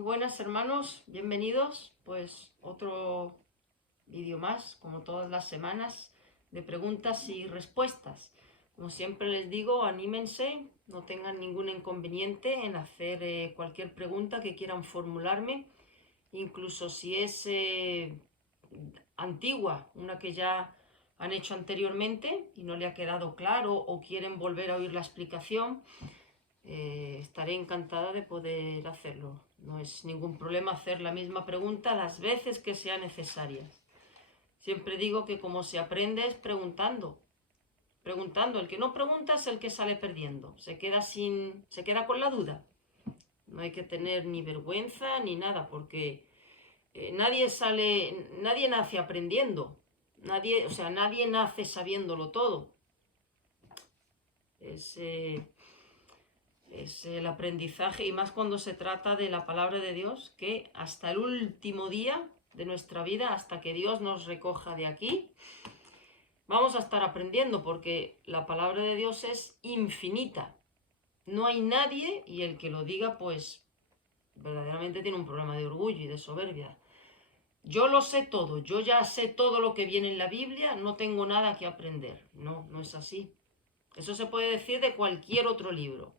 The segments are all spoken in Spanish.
Muy buenas hermanos, bienvenidos. Pues otro vídeo más, como todas las semanas, de preguntas y respuestas. Como siempre les digo, anímense, no tengan ningún inconveniente en hacer cualquier pregunta que quieran formularme, incluso si es antigua, una que ya han hecho anteriormente y no le ha quedado claro o quieren volver a oír la explicación. Estaré encantada de poder hacerlo. No es ningún problema hacer la misma pregunta las veces que sean necesarias. Siempre digo que como se aprende es preguntando. Preguntando. El que no pregunta es el que sale perdiendo. Se queda con la duda. No hay que tener ni vergüenza ni nada, porque nadie nace aprendiendo. Nadie nace sabiéndolo todo. Es el aprendizaje, y más cuando se trata de la palabra de Dios, que hasta el último día de nuestra vida, hasta que Dios nos recoja de aquí, vamos a estar aprendiendo, porque la palabra de Dios es infinita. No hay nadie, y el que lo diga, pues verdaderamente tiene un problema de orgullo y de soberbia. Yo lo sé todo, yo ya sé todo lo que viene en la Biblia, no tengo nada que aprender. No, no es así. Eso se puede decir de cualquier otro libro,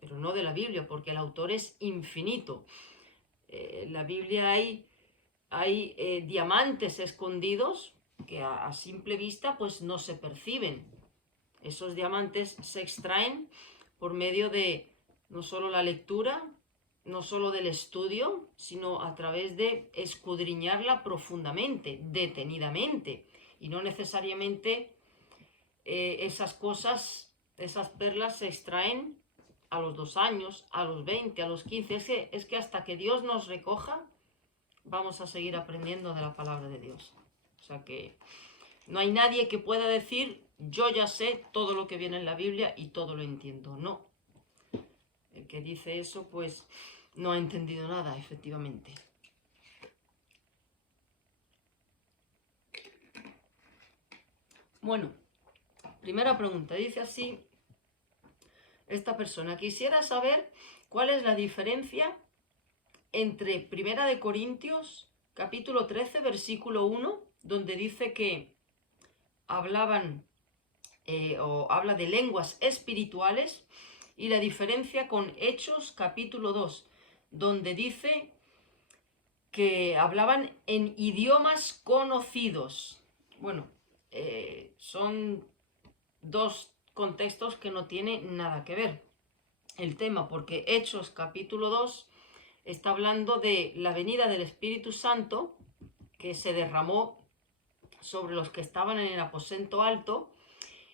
pero no de la Biblia, porque el autor es infinito. En la Biblia hay diamantes escondidos que a simple vista pues no se perciben. Esos diamantes se extraen por medio de no solo la lectura, no solo del estudio, sino a través de escudriñarla profundamente, detenidamente, y no necesariamente esas perlas se extraen a los 2 años, a los 20, a los 15. Es que hasta que Dios nos recoja, vamos a seguir aprendiendo de la palabra de Dios. O sea que no hay nadie que pueda decir, yo ya sé todo lo que viene en la Biblia y todo lo entiendo. No. El que dice eso, pues no ha entendido nada, efectivamente. Bueno, primera pregunta. Dice así esta persona: quisiera saber cuál es la diferencia entre Primera de Corintios, capítulo 13, versículo 1, donde dice que habla de lenguas espirituales, y la diferencia con Hechos, capítulo 2, donde dice que hablaban en idiomas conocidos. Bueno, son dos contextos que no tienen nada que ver el tema, porque Hechos capítulo 2 está hablando de la venida del Espíritu Santo que se derramó sobre los que estaban en el aposento alto,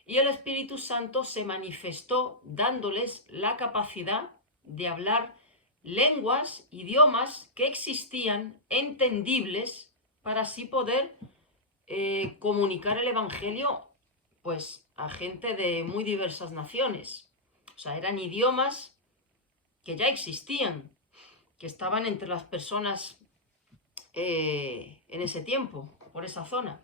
y el Espíritu Santo se manifestó dándoles la capacidad de hablar lenguas, idiomas que existían, entendibles, para así poder comunicar el Evangelio pues a gente de muy diversas naciones. O sea, eran idiomas que ya existían, que estaban entre las personas en ese tiempo, por esa zona.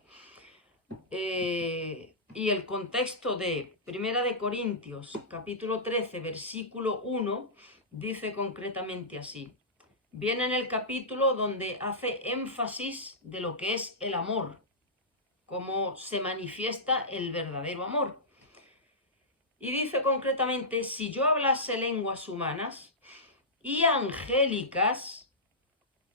Y el contexto de Primera de Corintios, capítulo 13, versículo 1, dice concretamente así. Viene en el capítulo donde hace énfasis de lo que es el amor, cómo se manifiesta el verdadero amor. Y dice concretamente: si yo hablase lenguas humanas y angélicas,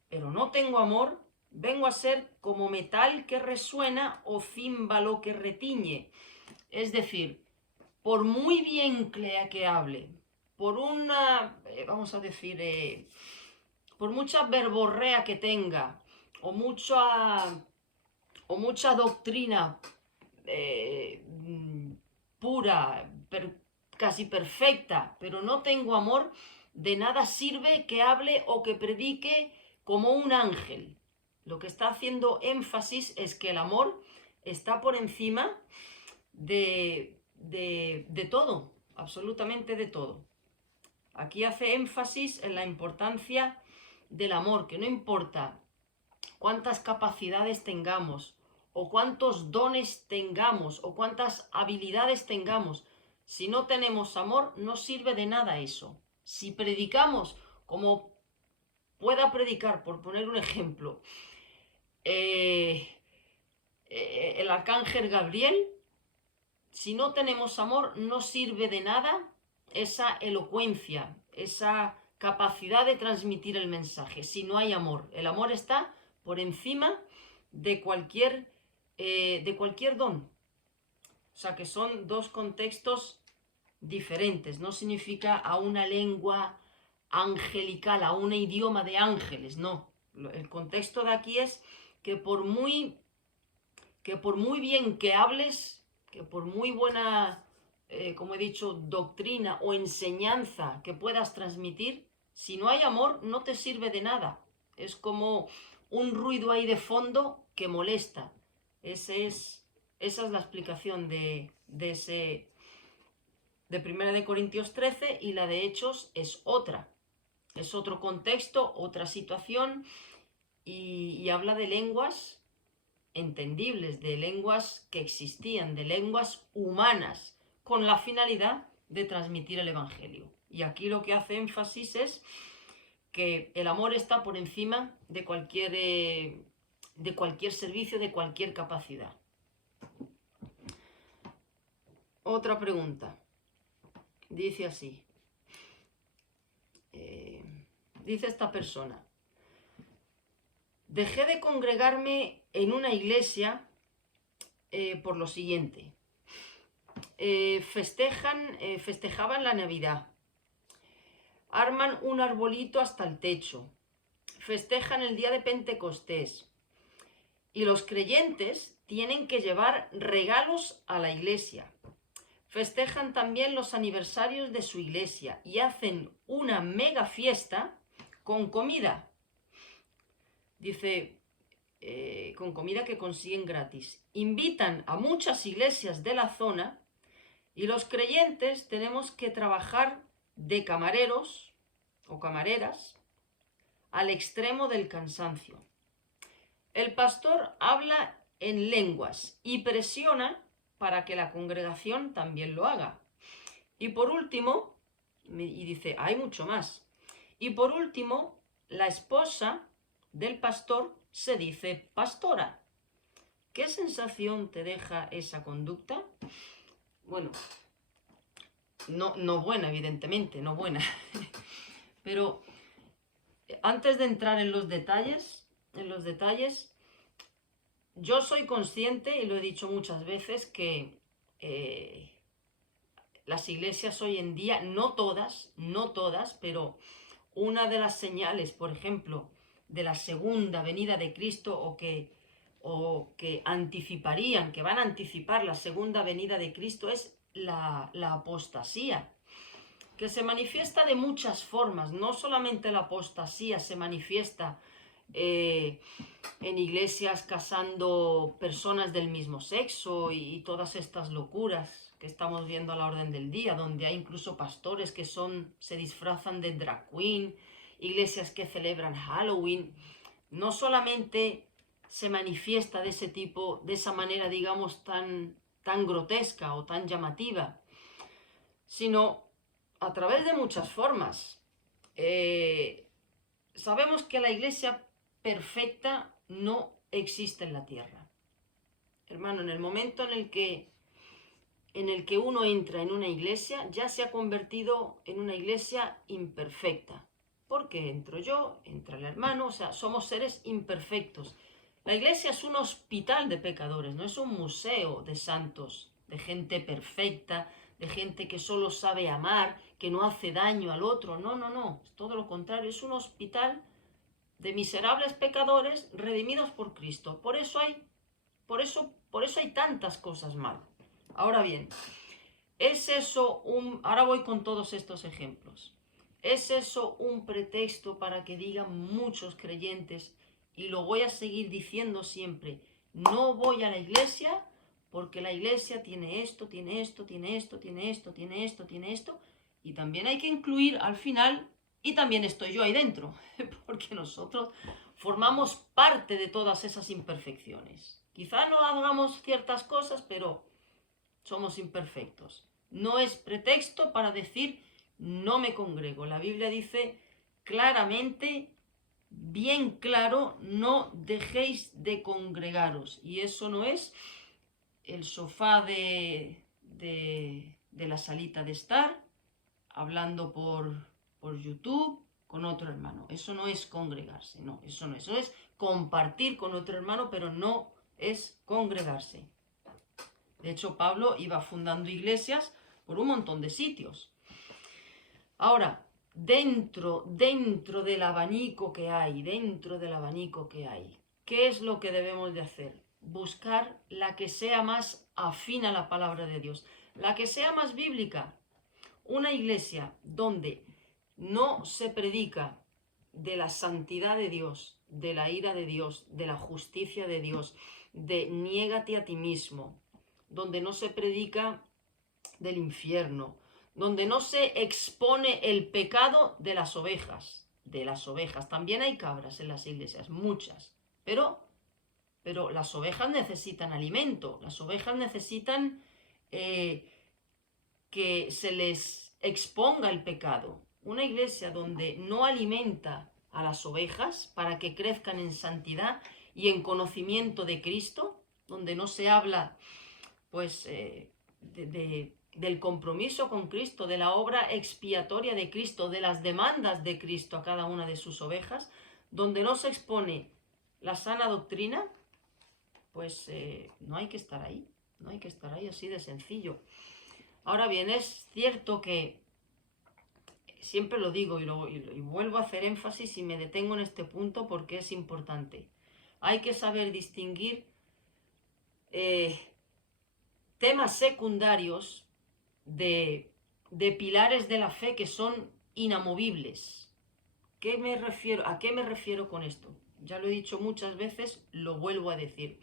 pero no tengo amor, vengo a ser como metal que resuena o címbalo que retiñe. Es decir, por muy bien que hable, por vamos a decir, por mucha verborrea que tenga, o mucha doctrina pura, casi perfecta, pero no tengo amor, de nada sirve que hable o que predique como un ángel. Lo que está haciendo énfasis es que el amor está por encima de todo, absolutamente de todo. Aquí hace énfasis en la importancia del amor, que no importa cuántas capacidades tengamos, o cuántos dones tengamos, o cuántas habilidades tengamos, si no tenemos amor, no sirve de nada eso. Si predicamos como pueda predicar, por poner un ejemplo, el arcángel Gabriel, si no tenemos amor, no sirve de nada esa elocuencia, esa capacidad de transmitir el mensaje. Si no hay amor, el amor está por encima de cualquier don. O sea que son dos contextos diferentes. No significa a una lengua angelical, a un idioma de ángeles, no. El contexto de aquí es que por muy bien que hables, que por muy buena, como he dicho, doctrina o enseñanza que puedas transmitir, si no hay amor no te sirve de nada. Es como un ruido ahí de fondo que molesta. Esa es la explicación de 1 Corintios 13, y la de Hechos es otra. Es otro contexto, otra situación, y habla de lenguas entendibles, de lenguas que existían, de lenguas humanas, con la finalidad de transmitir el Evangelio. Y aquí lo que hace énfasis es que el amor está por encima de cualquier servicio, de cualquier capacidad. Otra pregunta. Dice así. Dice esta persona: dejé de congregarme en una iglesia por lo siguiente. Festejaban la Navidad, arman un arbolito hasta el techo, festejan el día de Pentecostés, y los creyentes tienen que llevar regalos a la iglesia. Festejan también los aniversarios de su iglesia y hacen una mega fiesta con comida. Dice, con comida que consiguen gratis. Invitan a muchas iglesias de la zona y los creyentes tenemos que trabajar de camareros o camareras al extremo del cansancio. El pastor habla en lenguas y presiona para que la congregación también lo haga. Y por último, y dice, hay mucho más. Y por último, la esposa del pastor se dice pastora. ¿Qué sensación te deja esa conducta? Bueno, no buena, evidentemente, no buena. Pero antes de entrar en los detalles, yo soy consciente, y lo he dicho muchas veces, que las iglesias hoy en día, no todas, pero una de las señales, por ejemplo, de la segunda venida de Cristo, o que anticiparían, que van a anticipar la segunda venida de Cristo, es la apostasía, que se manifiesta de muchas formas. No solamente la apostasía se manifiesta en iglesias casando personas del mismo sexo y todas estas locuras que estamos viendo a la orden del día, donde hay incluso pastores que se disfrazan de drag queen, iglesias que celebran Halloween. No solamente se manifiesta de ese tipo, de esa manera, digamos, tan grotesca o tan llamativa, sino a través de muchas formas. Sabemos que la iglesia perfecta no existe en la tierra. Hermano, en el momento en el que uno entra en una iglesia, ya se ha convertido en una iglesia imperfecta. Porque entro yo, entra el hermano, o sea, somos seres imperfectos. La iglesia es un hospital de pecadores, no es un museo de santos, de gente perfecta, de gente que solo sabe amar, que no hace daño al otro. No, es todo lo contrario, es un hospital de miserables pecadores redimidos por Cristo. Por eso hay tantas cosas mal. Ahora bien, ¿es eso ahora voy con todos estos ejemplos. ¿Es eso un pretexto para que digan muchos creyentes, y lo voy a seguir diciendo siempre, no voy a la iglesia porque la iglesia tiene esto, tiene esto, tiene esto, tiene esto, tiene esto, tiene esto? Y también hay que incluir al final, y también estoy yo ahí dentro, porque nosotros formamos parte de todas esas imperfecciones. Quizá no hagamos ciertas cosas, pero somos imperfectos. No es pretexto para decir no me congrego. La Biblia dice claramente, bien claro, no dejéis de congregaros. Y eso no es el sofá de la salita de estar, hablando por YouTube con otro hermano. Eso no es congregarse, no, eso no es. Eso es compartir con otro hermano, pero no es congregarse. De hecho, Pablo iba fundando iglesias por un montón de sitios. Ahora, dentro del abanico que hay, ¿qué es lo que debemos de hacer? Buscar la que sea más afín a la palabra de Dios, la que sea más bíblica. Una iglesia donde no se predica de la santidad de Dios, de la ira de Dios, de la justicia de Dios, de niégate a ti mismo, donde no se predica del infierno, donde no se expone el pecado de las ovejas. De las ovejas. También hay cabras en las iglesias, muchas. Pero las ovejas necesitan alimento. Las ovejas necesitan que se les exponga el pecado. Una iglesia donde no alimenta a las ovejas para que crezcan en santidad y en conocimiento de Cristo, donde no se habla pues del compromiso con Cristo, de la obra expiatoria de Cristo, de las demandas de Cristo a cada una de sus ovejas, donde no se expone la sana doctrina, pues no hay que estar ahí, no hay que estar ahí, así de sencillo. Ahora bien, es cierto que siempre lo digo y vuelvo a hacer énfasis y me detengo en este punto porque es importante. Hay que saber distinguir temas secundarios de pilares de la fe que son inamovibles. ¿A qué me refiero con esto? Ya lo he dicho muchas veces, lo vuelvo a decir.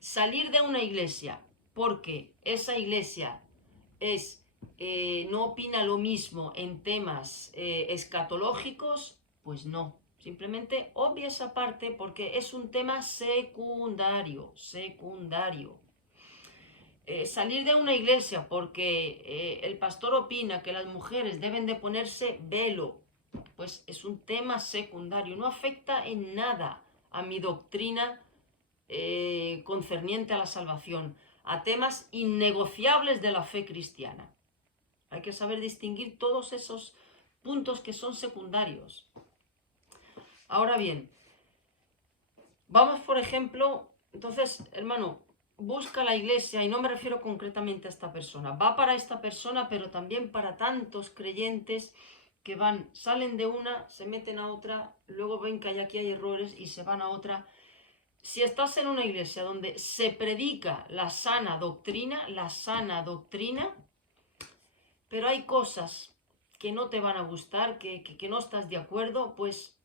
Salir de una iglesia porque esa iglesia no opina lo mismo en temas escatológicos, pues no. Simplemente obvia esa parte porque es un tema secundario. Salir de una iglesia porque el pastor opina que las mujeres deben de ponerse velo, pues es un tema secundario, no afecta en nada a mi doctrina concerniente a la salvación, a temas innegociables de la fe cristiana. Hay que saber distinguir todos esos puntos que son secundarios. Ahora bien, vamos por ejemplo, entonces, hermano, busca la iglesia, y no me refiero concretamente a esta persona, va para esta persona, pero también para tantos creyentes que salen de una, se meten a otra, luego ven que aquí hay errores y se van a otra. Si estás en una iglesia donde se predica la sana doctrina, pero hay cosas que no te van a gustar, que no estás de acuerdo, pues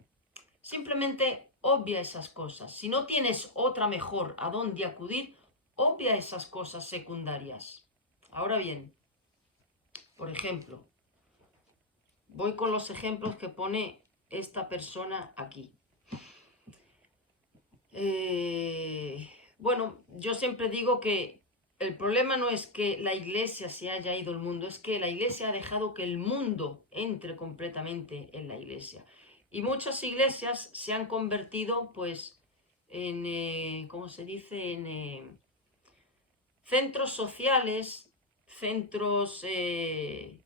simplemente obvia esas cosas. Si no tienes otra mejor a dónde acudir, obvia esas cosas secundarias. Ahora bien, por ejemplo, voy con los ejemplos que pone esta persona aquí. Bueno, yo siempre digo que el problema no es que la iglesia se haya ido al mundo, es que la iglesia ha dejado que el mundo entre completamente en la iglesia. Y muchas iglesias se han convertido, pues, en, ¿cómo se dice? En centros sociales, centros en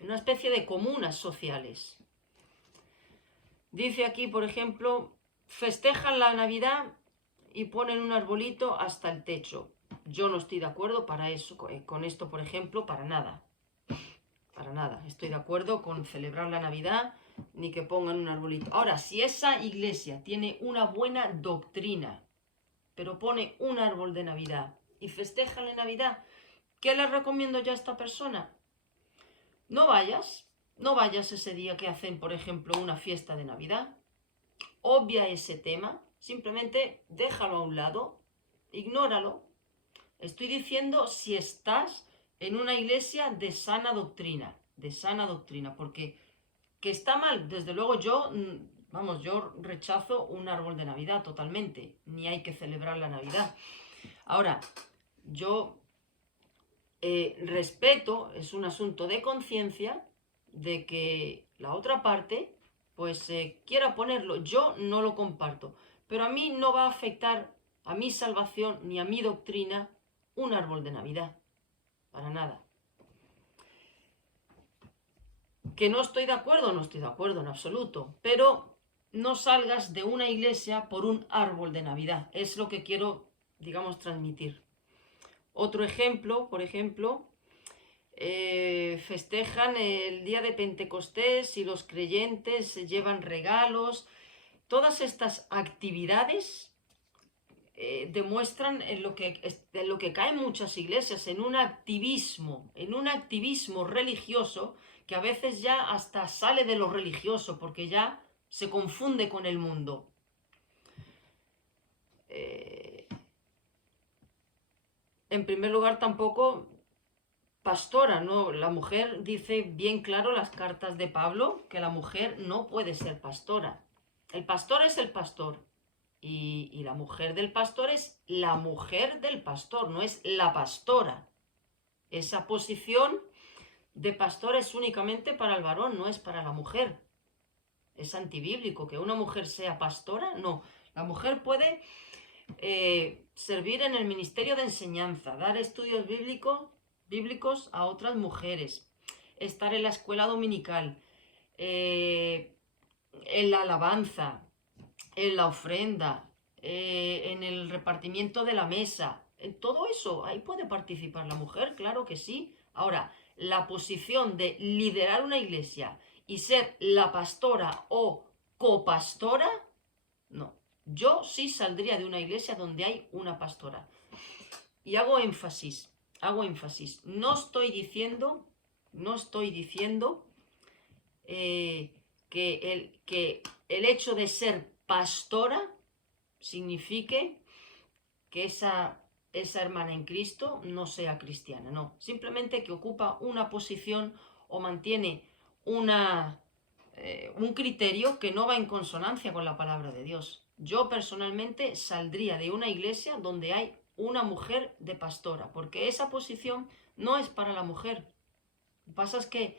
una especie de comunas sociales. Dice aquí, por ejemplo, festejan la Navidad y ponen un arbolito hasta el techo. Yo no estoy de acuerdo con esto, por ejemplo, para nada. Para nada. Estoy de acuerdo con celebrar la Navidad ni que pongan un arbolito. Ahora, si esa iglesia tiene una buena doctrina, pero pone un árbol de Navidad y festeja la Navidad, ¿qué le recomiendo yo a esta persona? No vayas ese día que hacen, por ejemplo, una fiesta de Navidad. Obvia ese tema, simplemente déjalo a un lado, ignóralo. Estoy diciendo si estás en una iglesia de sana doctrina, porque que está mal, desde luego yo rechazo un árbol de Navidad totalmente, ni hay que celebrar la Navidad. Ahora, yo respeto, es un asunto de conciencia, de que la otra parte pues quiera ponerlo. Yo no lo comparto, pero a mí no va a afectar a mi salvación ni a mi doctrina un árbol de Navidad, para nada. Que no estoy de acuerdo, no estoy de acuerdo en absoluto, pero no salgas de una iglesia por un árbol de Navidad, es lo que quiero, digamos, transmitir. Otro ejemplo, por ejemplo, festejan el día de Pentecostés y los creyentes llevan regalos. Todas estas actividades demuestran en lo que caen muchas iglesias, en un activismo religioso que a veces ya hasta sale de lo religioso porque ya se confunde con el mundo. En primer lugar, tampoco pastora, ¿no? La mujer dice bien claro las cartas de Pablo que la mujer no puede ser pastora. El pastor es el pastor y la mujer del pastor es la mujer del pastor, no es la pastora. Esa posición de pastor es únicamente para el varón, no es para la mujer. Es antibíblico que una mujer sea pastora, no. La mujer puede servir en el ministerio de enseñanza, dar estudios bíblicos a otras mujeres, estar en la escuela dominical, en la alabanza, en la ofrenda, en el repartimiento de la mesa, en todo eso, ahí puede participar la mujer, claro que sí. Ahora, la posición de liderar una iglesia y ser la pastora o copastora, no. Yo sí saldría de una iglesia donde hay una pastora. Y hago énfasis. No estoy diciendo que el hecho de ser pastora signifique que esa hermana en Cristo no sea cristiana, no. Simplemente que ocupa una posición o mantiene un criterio que no va en consonancia con la palabra de Dios. Yo personalmente saldría de una iglesia donde hay una mujer de pastora, porque esa posición no es para la mujer. Lo que pasa es que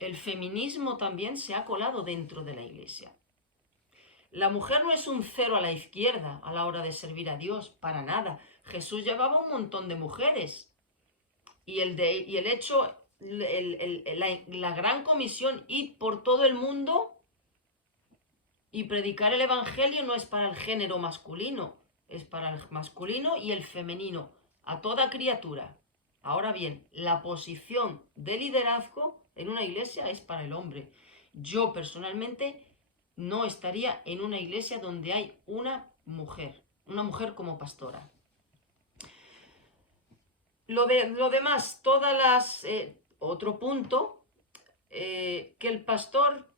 el feminismo también se ha colado dentro de la iglesia. La mujer no es un cero a la izquierda a la hora de servir a Dios, para nada. Jesús llevaba un montón de mujeres. Y el hecho, la gran comisión, ir por todo el mundo y predicar el evangelio no es para el género masculino, es para el masculino y el femenino, a toda criatura. Ahora bien, la posición de liderazgo en una iglesia es para el hombre. Yo personalmente no estaría en una iglesia donde hay una mujer como pastora. Lo demás, otro punto, que el pastor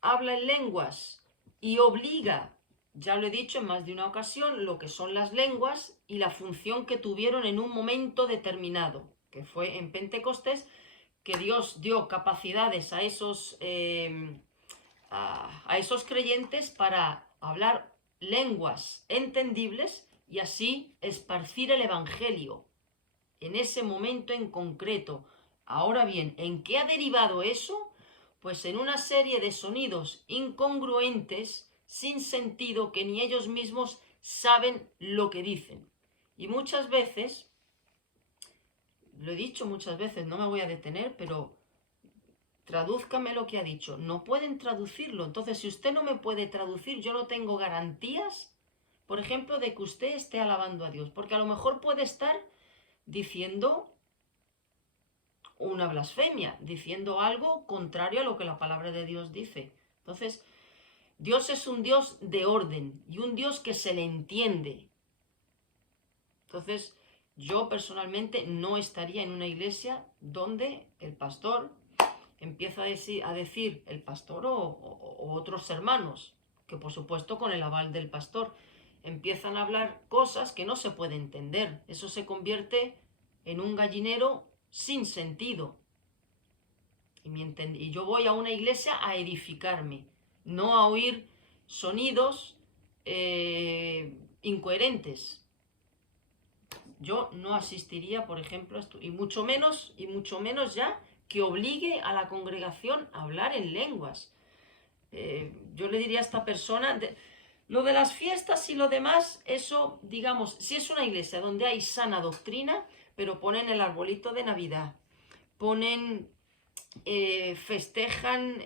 habla en lenguas y obliga, ya lo he dicho en más de una ocasión, lo que son las lenguas y la función que tuvieron en un momento determinado, que fue en Pentecostés, que Dios dio capacidades a esos creyentes para hablar lenguas entendibles y así esparcir el evangelio en ese momento en concreto. Ahora bien, ¿en qué ha derivado eso? Pues en una serie de sonidos incongruentes, sin sentido, que ni ellos mismos saben lo que dicen. Y muchas veces, lo he dicho muchas veces, no me voy a detener, pero tradúzcame lo que ha dicho. No pueden traducirlo. Entonces, si usted no me puede traducir, yo no tengo garantías, por ejemplo, de que usted esté alabando a Dios. Porque a lo mejor puede estar diciendo una blasfemia, diciendo algo contrario a lo que la palabra de Dios dice. Entonces, Dios es un Dios de orden y un Dios que se le entiende. Entonces, yo personalmente no estaría en una iglesia donde el pastor empieza a decir el pastor o otros hermanos, que por supuesto con el aval del pastor, empiezan a hablar cosas que no se puede entender. Eso se convierte en un gallinero sin sentido. Y yo voy a una iglesia a edificarme, no a oír sonidos incoherentes. Yo no asistiría, por ejemplo, a esto, y mucho menos ya que obligue a la congregación a hablar en lenguas. Yo le diría a esta persona, lo de las fiestas y lo demás, eso, digamos, si es una iglesia donde hay sana doctrina, pero ponen el arbolito de Navidad, ponen, festejan,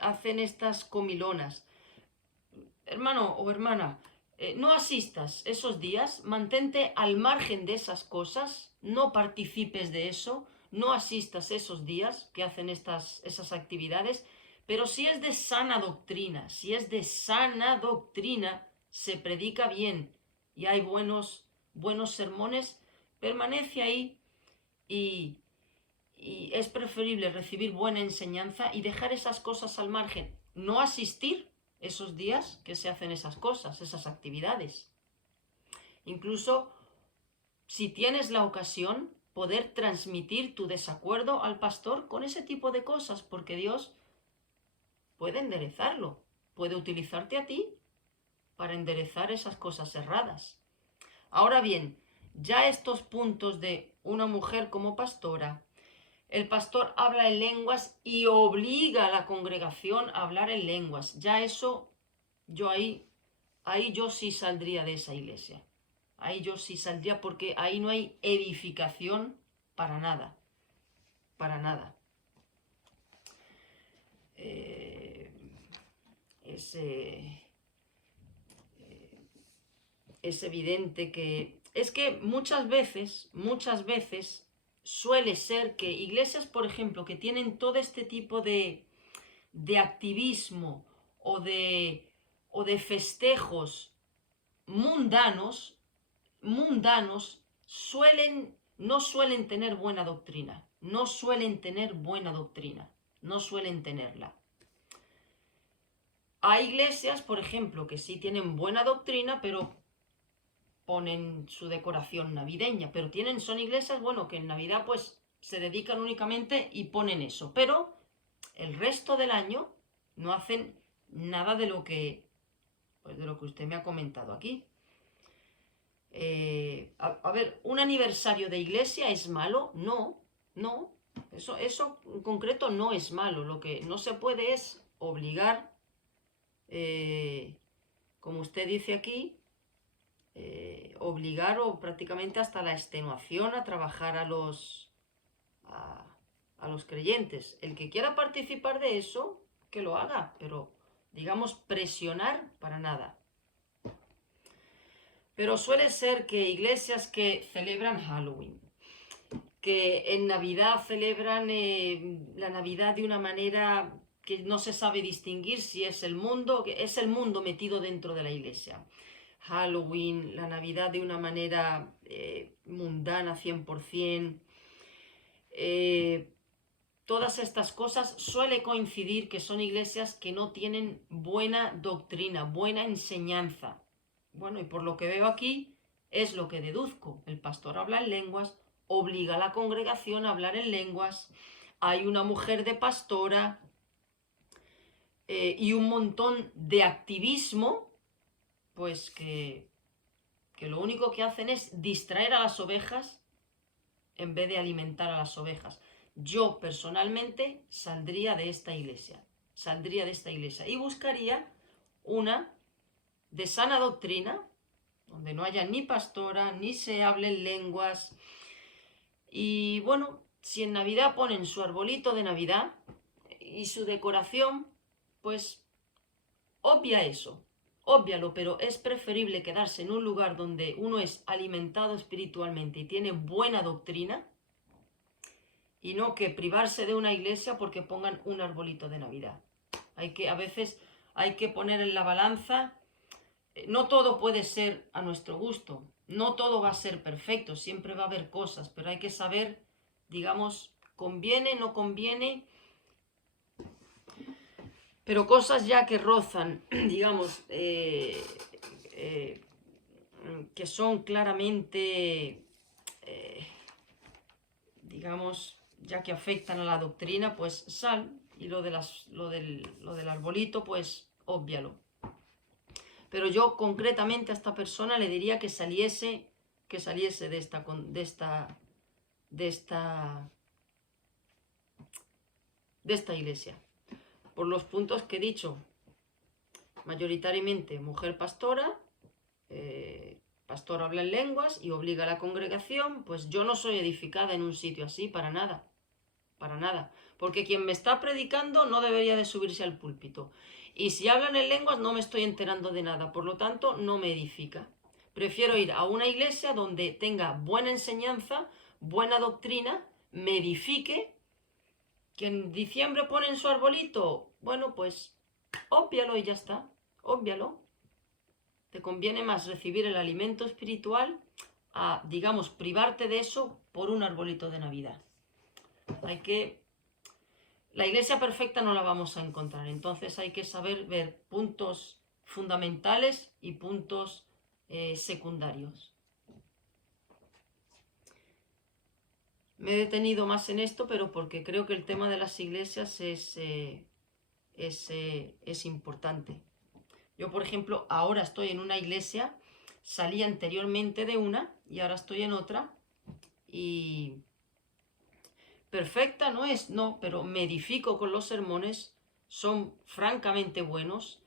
hacen estas comilonas. Hermano o hermana, no asistas esos días, mantente al margen de esas cosas, no participes de eso, no asistas esos días que hacen esas actividades, pero si es de sana doctrina, si es de sana doctrina, se predica bien y hay buenos sermones, permanece ahí y es preferible recibir buena enseñanza y dejar esas cosas al margen, no asistir esos días que se hacen esas cosas, esas actividades. Incluso si tienes la ocasión, poder transmitir tu desacuerdo al pastor con ese tipo de cosas, porque Dios puede enderezarlo, puede utilizarte a ti para enderezar esas cosas erradas. Ahora bien, ya estos puntos de una mujer como pastora, el pastor habla en lenguas y obliga a la congregación a hablar en lenguas. Ya eso, yo ahí yo sí saldría de esa iglesia. Ahí yo sí saldría porque ahí no hay edificación para nada. Para nada. Es evidente que... Es que muchas veces suele ser que iglesias, por ejemplo, que tienen todo este tipo de activismo o de festejos mundanos, no suelen tener buena doctrina, no suelen tenerla. Hay iglesias, por ejemplo, que sí tienen buena doctrina, pero ponen su decoración navideña, pero son iglesias, bueno, que en Navidad pues se dedican únicamente y ponen eso, pero el resto del año no hacen nada de lo que usted me ha comentado aquí. A ver, ¿un aniversario de iglesia es malo? No. Eso en concreto no es malo. Lo que no se puede es obligar, como usted dice aquí, obligar o prácticamente hasta la extenuación a trabajar a los creyentes. El que quiera participar de eso, que lo haga, pero digamos presionar para nada. Pero suele ser que iglesias que celebran Halloween, que en Navidad celebran la Navidad de una manera que no se sabe distinguir si es el mundo metido dentro de la iglesia. Halloween, la Navidad de una manera mundana 100%. Todas estas cosas suele coincidir que son iglesias que no tienen buena doctrina, buena enseñanza. Bueno, y por lo que veo aquí es lo que deduzco. El pastor habla en lenguas, obliga a la congregación a hablar en lenguas, hay una mujer de pastora y un montón de activismo, pues que lo único que hacen es distraer a las ovejas en vez de alimentar a las ovejas. Yo personalmente saldría de esta iglesia y buscaría una de sana doctrina, donde no haya ni pastora, ni se hablen lenguas. Y bueno, si en Navidad ponen su arbolito de Navidad y su decoración, pues obvia eso, óbvialo, pero es preferible quedarse en un lugar donde uno es alimentado espiritualmente y tiene buena doctrina, y no que privarse de una iglesia porque pongan un arbolito de Navidad. A veces hay que poner en la balanza. No todo puede ser a nuestro gusto, no todo va a ser perfecto, siempre va a haber cosas, pero hay que saber, digamos, conviene, no conviene, pero cosas ya que rozan, digamos, que son claramente, digamos, ya que afectan a la doctrina, pues sal, y lo del arbolito, pues óbvialo. Pero yo concretamente a esta persona le diría que saliese de de esta iglesia. Por los puntos que he dicho, mayoritariamente mujer pastora, pastor habla en lenguas y obliga a la congregación, pues yo no soy edificada en un sitio así, para nada, porque quien me está predicando no debería de subirse al púlpito. Y si hablan en lenguas no me estoy enterando de nada, por lo tanto no me edifica. Prefiero ir a una iglesia donde tenga buena enseñanza, buena doctrina, me edifique. Que en diciembre ponen su arbolito, bueno, pues óbvialo y ya está, óbvialo. Te conviene más recibir el alimento espiritual a, digamos, privarte de eso por un arbolito de Navidad. La iglesia perfecta no la vamos a encontrar, entonces hay que saber ver puntos fundamentales y puntos secundarios. Me he detenido más en esto, pero porque creo que el tema de las iglesias es importante. Yo, por ejemplo, ahora estoy en una iglesia, salí anteriormente de una y ahora estoy en otra. Y perfecta no es, no, pero me edifico con los sermones, son francamente buenos,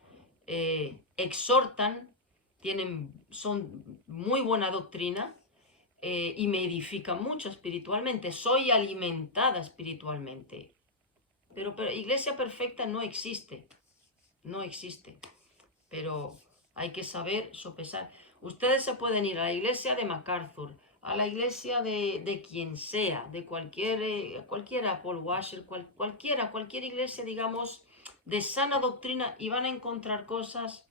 exhortan, son muy buena doctrina. Y me edifica mucho espiritualmente, soy alimentada espiritualmente. Pero iglesia perfecta no existe, pero hay que saber sopesar. Ustedes se pueden ir a la iglesia de MacArthur, a la iglesia de quien sea, de cualquiera, Paul Washer, cualquier iglesia, digamos, de sana doctrina, y van a encontrar cosas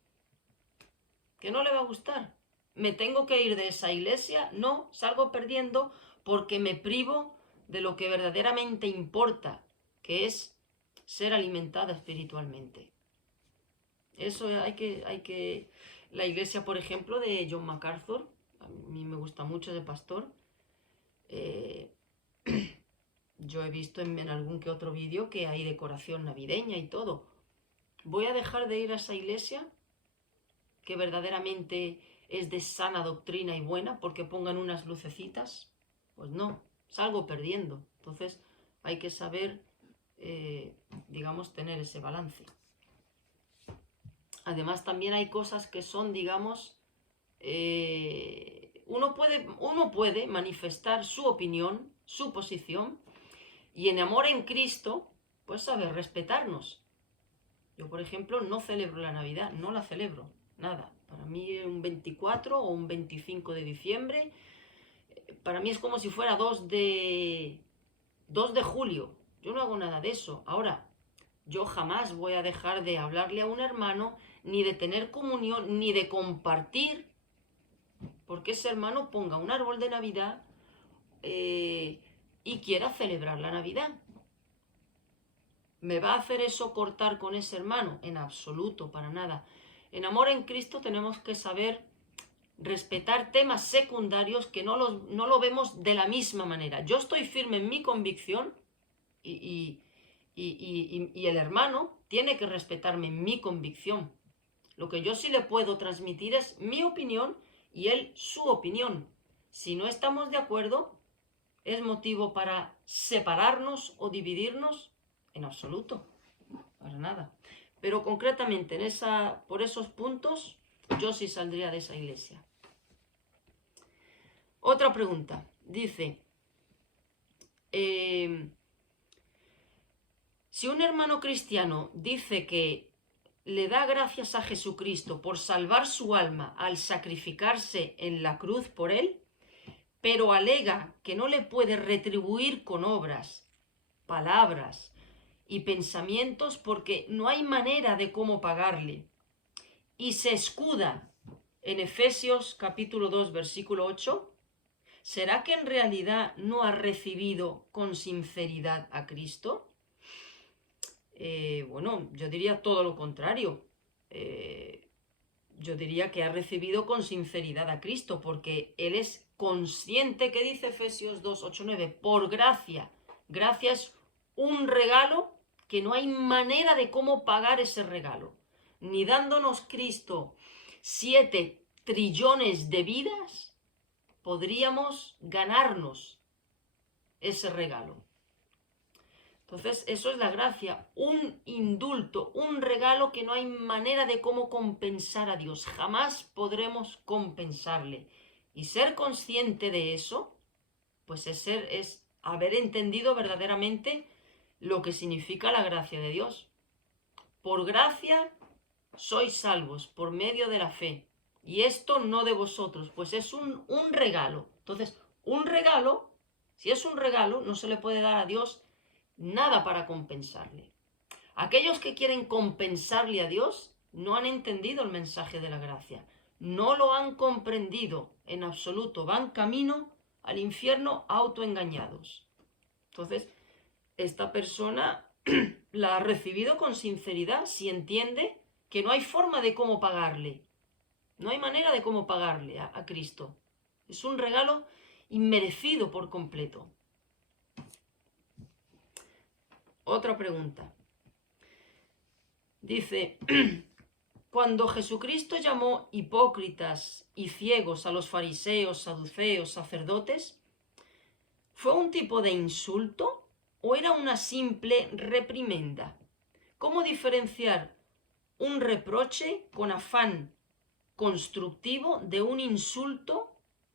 que no le va a gustar. ¿Me tengo que ir de esa iglesia? No, salgo perdiendo porque me privo de lo que verdaderamente importa, que es ser alimentada espiritualmente. Eso hay que... La iglesia, por ejemplo, de John MacArthur, a mí me gusta mucho ese pastor. Yo he visto en algún que otro vídeo que hay decoración navideña y todo. ¿Voy a dejar de ir a esa iglesia que verdaderamente es de sana doctrina y buena porque pongan unas lucecitas? Pues no, salgo perdiendo. Entonces hay que saber, digamos, tener ese balance. Además también hay cosas que son, digamos, uno puede manifestar su opinión, su posición, y en amor en Cristo, pues saber respetarnos. Yo, por ejemplo, no celebro la Navidad, no la celebro, nada. Para mí un 24 o un 25 de diciembre, para mí es como si fuera 2 de julio. Yo no hago nada de eso. Ahora, yo jamás voy a dejar de hablarle a un hermano, ni de tener comunión, ni de compartir, porque ese hermano ponga un árbol de Navidad y quiera celebrar la Navidad. ¿Me va a hacer eso cortar con ese hermano? En absoluto, para nada. En amor en Cristo tenemos que saber respetar temas secundarios que no lo vemos de la misma manera. Yo estoy firme en mi convicción y el hermano tiene que respetarme en mi convicción. Lo que yo sí le puedo transmitir es mi opinión y él su opinión. Si no estamos de acuerdo, ¿es motivo para separarnos o dividirnos? En absoluto, para nada. Pero concretamente por esos puntos, yo sí saldría de esa iglesia. Otra pregunta. Dice, si un hermano cristiano dice que le da gracias a Jesucristo por salvar su alma al sacrificarse en la cruz por él, pero alega que no le puede retribuir con obras, palabras y pensamientos porque no hay manera de cómo pagarle, y se escuda en Efesios capítulo 2 versículo 8, ¿será que en realidad no ha recibido con sinceridad a Cristo? Bueno, yo diría todo lo contrario. Yo diría que ha recibido con sinceridad a Cristo, porque él es consciente, que dice Efesios 2, 8, 9, por gracia. Gracia es un regalo que no hay manera de cómo pagar ese regalo. Ni dándonos Cristo 7 trillones de vidas, podríamos ganarnos ese regalo. Entonces, eso es la gracia, un indulto, un regalo que no hay manera de cómo compensar a Dios. Jamás podremos compensarle. Y ser consciente de eso, pues es haber entendido verdaderamente lo que significa la gracia de Dios. Por gracia sois salvos, por medio de la fe. Y esto no de vosotros, pues es un regalo. Entonces, un regalo, si es un regalo, no se le puede dar a Dios nada para compensarle. Aquellos que quieren compensarle a Dios no han entendido el mensaje de la gracia, no lo han comprendido en absoluto, van camino al infierno autoengañados. Entonces, esta persona la ha recibido con sinceridad si entiende que no hay forma de cómo pagarle, no hay manera de cómo pagarle a Cristo. Es un regalo inmerecido por completo. Otra pregunta. Dice, cuando Jesucristo llamó hipócritas y ciegos a los fariseos, saduceos, sacerdotes, ¿fue un tipo de insulto o era una simple reprimenda? ¿Cómo diferenciar un reproche con afán constructivo de un insulto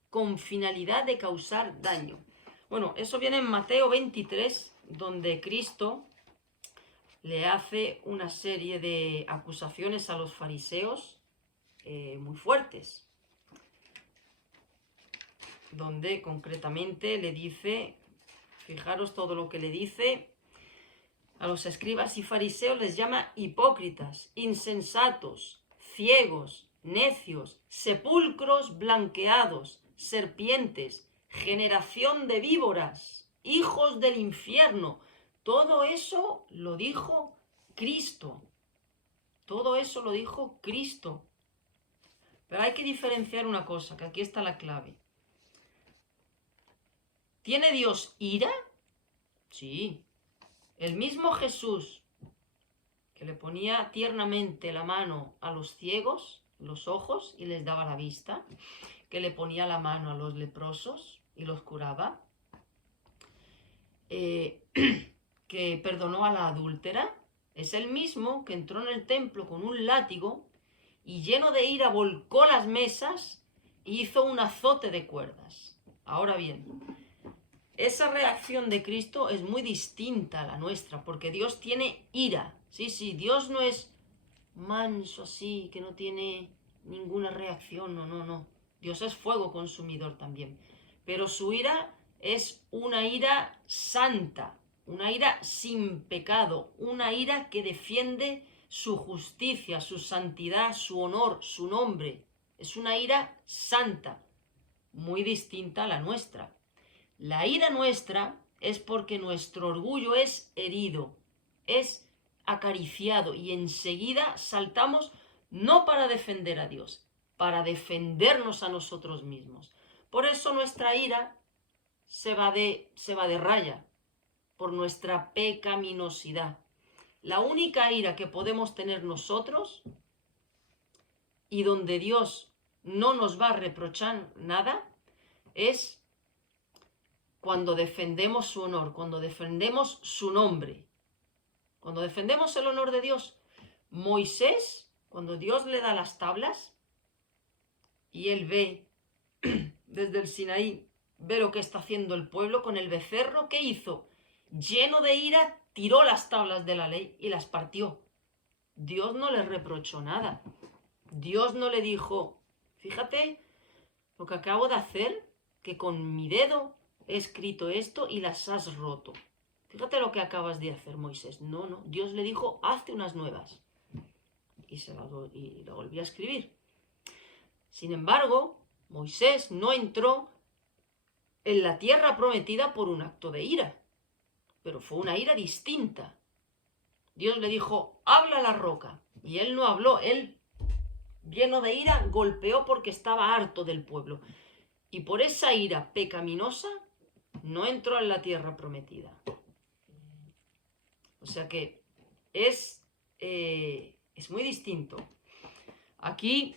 con finalidad de causar daño? Bueno, eso viene en Mateo 23, donde Cristo le hace una serie de acusaciones a los fariseos muy fuertes, donde concretamente le dice, fijaros todo lo que le dice, a los escribas y fariseos les llama hipócritas, insensatos, ciegos, necios, sepulcros blanqueados, serpientes, generación de víboras, hijos del infierno. Todo eso lo dijo Cristo. Todo eso lo dijo Cristo. Pero hay que diferenciar una cosa, que aquí está la clave. ¿Tiene Dios ira? Sí. El mismo Jesús que le ponía tiernamente la mano a los ciegos, los ojos, y les daba la vista, que le ponía la mano a los leprosos y los curaba, que perdonó a la adúltera, es el mismo que entró en el templo con un látigo y lleno de ira volcó las mesas y hizo un azote de cuerdas. Ahora bien, esa reacción de Cristo es muy distinta a la nuestra, porque Dios tiene ira. Sí, Dios no es manso así, que no tiene ninguna reacción, no. Dios es fuego consumidor también. Pero su ira es una ira santa, una ira sin pecado, una ira que defiende su justicia, su santidad, su honor, su nombre. Es una ira santa, muy distinta a la nuestra. La ira nuestra es porque nuestro orgullo es herido, es acariciado y enseguida saltamos no para defender a Dios, para defendernos a nosotros mismos. Por eso nuestra ira se va de raya, por nuestra pecaminosidad. La única ira que podemos tener nosotros y donde Dios no nos va a reprochar nada es cuando defendemos su honor, cuando defendemos su nombre, cuando defendemos el honor de Dios. Moisés, cuando Dios le da las tablas y él ve desde el Sinaí, ve lo que está haciendo el pueblo con el becerro, ¿qué hizo? Lleno de ira, tiró las tablas de la ley y las partió. Dios no le reprochó nada. Dios no le dijo, fíjate lo que acabo de hacer, que con mi dedo he escrito esto y las has roto. Fíjate lo que acabas de hacer, Moisés. No. Dios le dijo, hazte unas nuevas. Y lo volvió a escribir. Sin embargo, Moisés no entró en la tierra prometida por un acto de ira. Pero fue una ira distinta. Dios le dijo, habla a la roca. Y él no habló. Él, lleno de ira, golpeó porque estaba harto del pueblo. Y por esa ira pecaminosa no entró en la tierra prometida. O sea que es muy distinto. Aquí,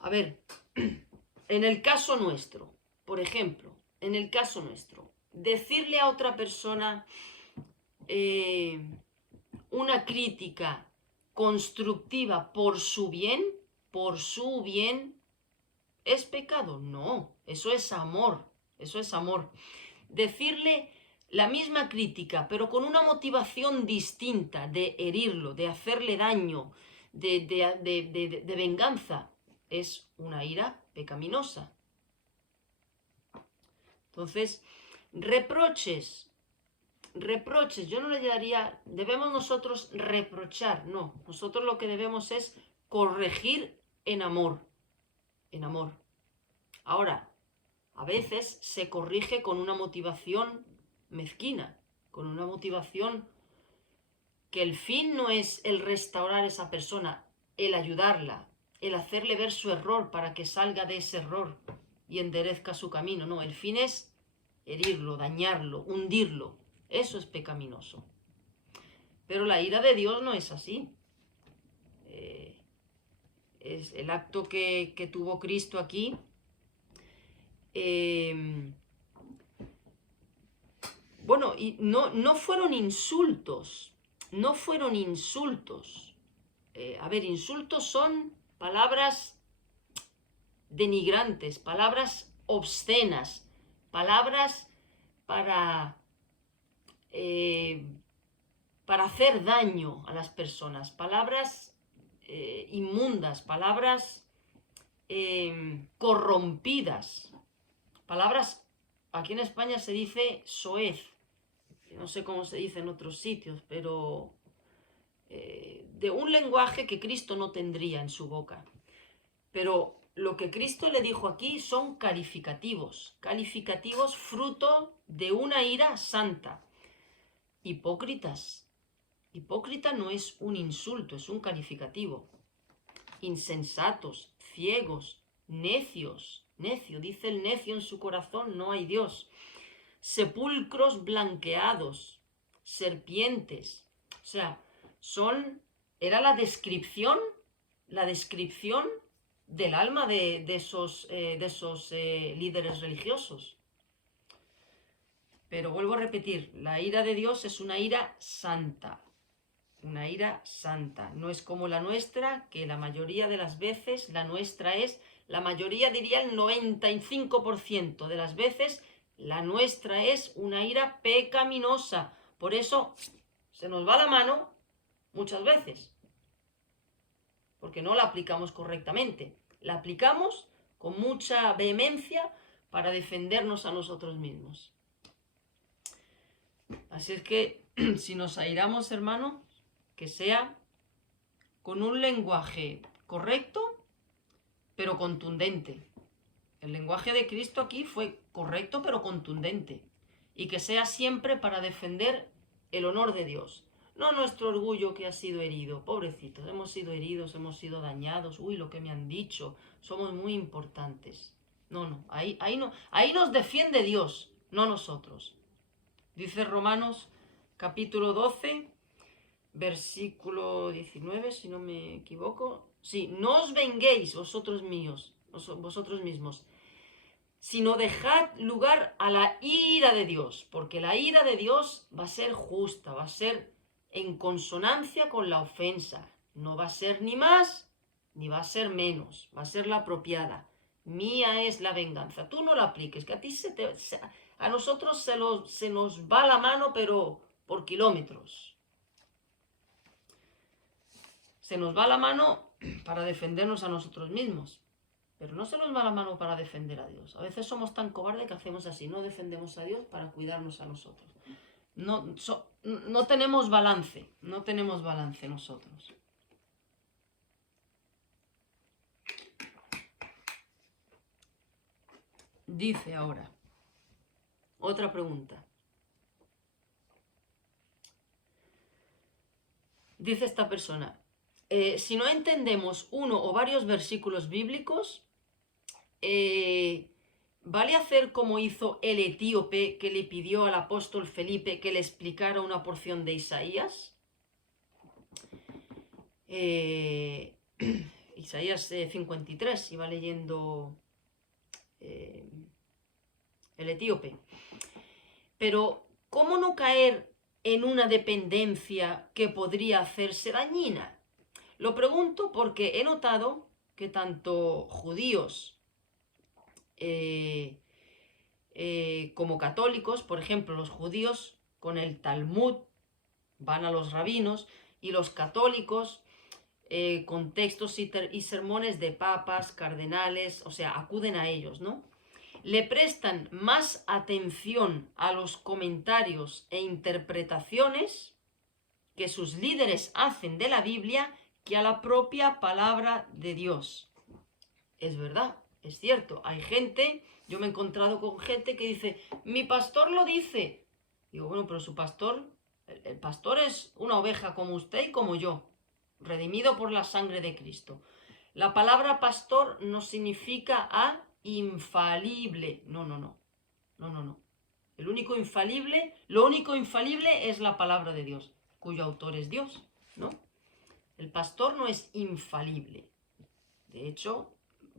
a ver, en el caso nuestro, por ejemplo, en el caso nuestro, decirle a otra persona una crítica constructiva por su bien, ¿es pecado? No, eso es amor, eso es amor. Decirle la misma crítica, pero con una motivación distinta de herirlo, de hacerle daño, de venganza, es una ira pecaminosa. Entonces, reproches, yo no le daría, debemos nosotros reprochar, no, nosotros lo que debemos es corregir en amor, en amor. Ahora, a veces se corrige con una motivación mezquina, con una motivación que el fin no es el restaurar a esa persona, el ayudarla, el hacerle ver su error para que salga de ese error y enderezca su camino. No, el fin es herirlo, dañarlo, hundirlo. Eso es pecaminoso. Pero la ira de Dios no es así. Es el acto que tuvo Cristo aquí. Bueno, y no fueron insultos. No fueron insultos. A ver, insultos son palabras denigrantes, palabras obscenas, palabras para hacer daño a las personas, palabras inmundas, palabras corrompidas, palabras, aquí en España se dice soez, no sé cómo se dice en otros sitios, pero de un lenguaje que Cristo no tendría en su boca. Pero lo que Cristo le dijo aquí son calificativos, calificativos fruto de una ira santa. Hipócritas. Hipócrita no es un insulto, es un calificativo. Insensatos, ciegos, necios. Necio, dice el necio en su corazón, no hay Dios. Sepulcros blanqueados, serpientes. O sea, era la descripción del alma de esos líderes religiosos. Pero vuelvo a repetir, la ira de Dios es una ira santa. Una ira santa. No es como la nuestra, que la mayoría de las veces, la nuestra es, la mayoría diría el 95% de las veces, la nuestra es una ira pecaminosa. Por eso se nos va la mano muchas veces. Porque no la aplicamos correctamente. La aplicamos con mucha vehemencia para defendernos a nosotros mismos. Así es que si nos airamos, hermano, que sea con un lenguaje correcto, pero contundente. El lenguaje de Cristo aquí fue correcto, pero contundente. Y que sea siempre para defender el honor de Dios. No nuestro orgullo que ha sido herido. Pobrecitos, hemos sido heridos, hemos sido dañados. Uy, lo que me han dicho. Somos muy importantes. No, ahí no. Ahí nos defiende Dios, no nosotros. Dice Romanos capítulo 12, versículo 19, si no me equivoco. Sí, no os venguéis vosotros mismos, sino dejad lugar a la ira de Dios, porque la ira de Dios va a ser justa, va a ser en consonancia con la ofensa. No va a ser ni más, ni va a ser menos, va a ser la apropiada. Mía es la venganza. Tú no la apliques, que a nosotros se nos va la mano, pero por kilómetros. Se nos va la mano para defendernos a nosotros mismos, pero no se nos va la mano para defender a Dios. A veces somos tan cobardes que hacemos así, no defendemos a Dios para cuidarnos a nosotros. No tenemos balance, nosotros. Dice ahora, otra pregunta. Dice esta persona, si no entendemos uno o varios versículos bíblicos, ¿vale hacer como hizo el etíope que le pidió al apóstol Felipe que le explicara una porción de Isaías? Isaías 53, iba leyendo el etíope. Pero, ¿cómo no caer en una dependencia que podría hacerse dañina? Lo pregunto porque he notado que tanto judíos eh, como católicos, por ejemplo, los judíos con el Talmud van a los rabinos y los católicos con textos y sermones de papas, cardenales, o sea, acuden a ellos, ¿no? Le prestan más atención a los comentarios e interpretaciones que sus líderes hacen de la Biblia que a la propia palabra de Dios. Es verdad, es cierto. Hay gente, yo me he encontrado con gente que dice, mi pastor lo dice. Digo, bueno, pero su pastor, el pastor es una oveja como usted y como yo, redimido por la sangre de Cristo. La palabra pastor no significa a infalible. No, no, no. No, no, no. El único infalible, lo único infalible es la palabra de Dios, cuyo autor es Dios, ¿no? El pastor no es infalible. De hecho,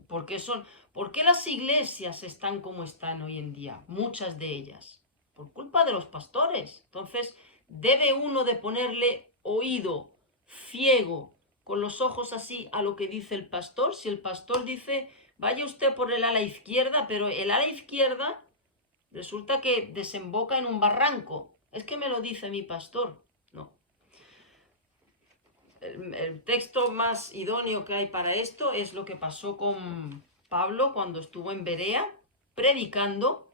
¿por qué las iglesias están como están hoy en día? Muchas de ellas. Por culpa de los pastores. Entonces, debe uno de ponerle oído ciego, con los ojos así a lo que dice el pastor. Si el pastor dice, vaya usted por el ala izquierda, pero el ala izquierda resulta que desemboca en un barranco. Es que me lo dice mi pastor. No. El texto más idóneo que hay para esto es lo que pasó con Pablo cuando estuvo en Berea predicando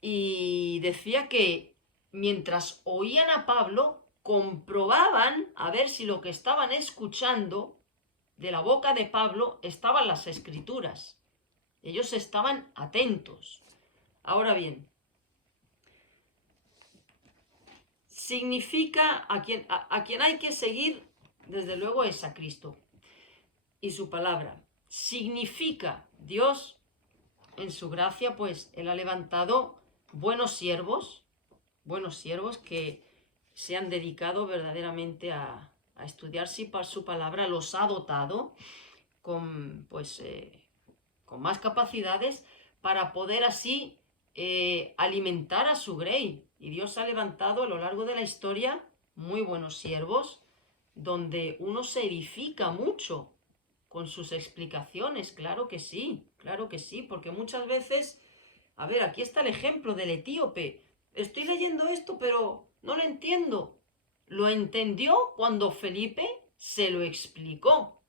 y decía que mientras oían a Pablo comprobaban a ver si lo que estaban escuchando de la boca de Pablo estaban las escrituras. Ellos estaban atentos. Ahora bien, significa a quien hay que seguir, desde luego, es a Cristo y su palabra. Significa Dios, en su gracia, pues Él ha levantado buenos siervos que se han dedicado verdaderamente a estudiar su palabra, los ha dotado con, pues, con más capacidades para poder así alimentar a su grey. Y Dios ha levantado a lo largo de la historia muy buenos siervos donde uno se edifica mucho con sus explicaciones, claro que sí, porque muchas veces, a ver, aquí está el ejemplo del etíope. Estoy leyendo esto, pero no lo entiendo. Lo entendió cuando Felipe se lo explicó,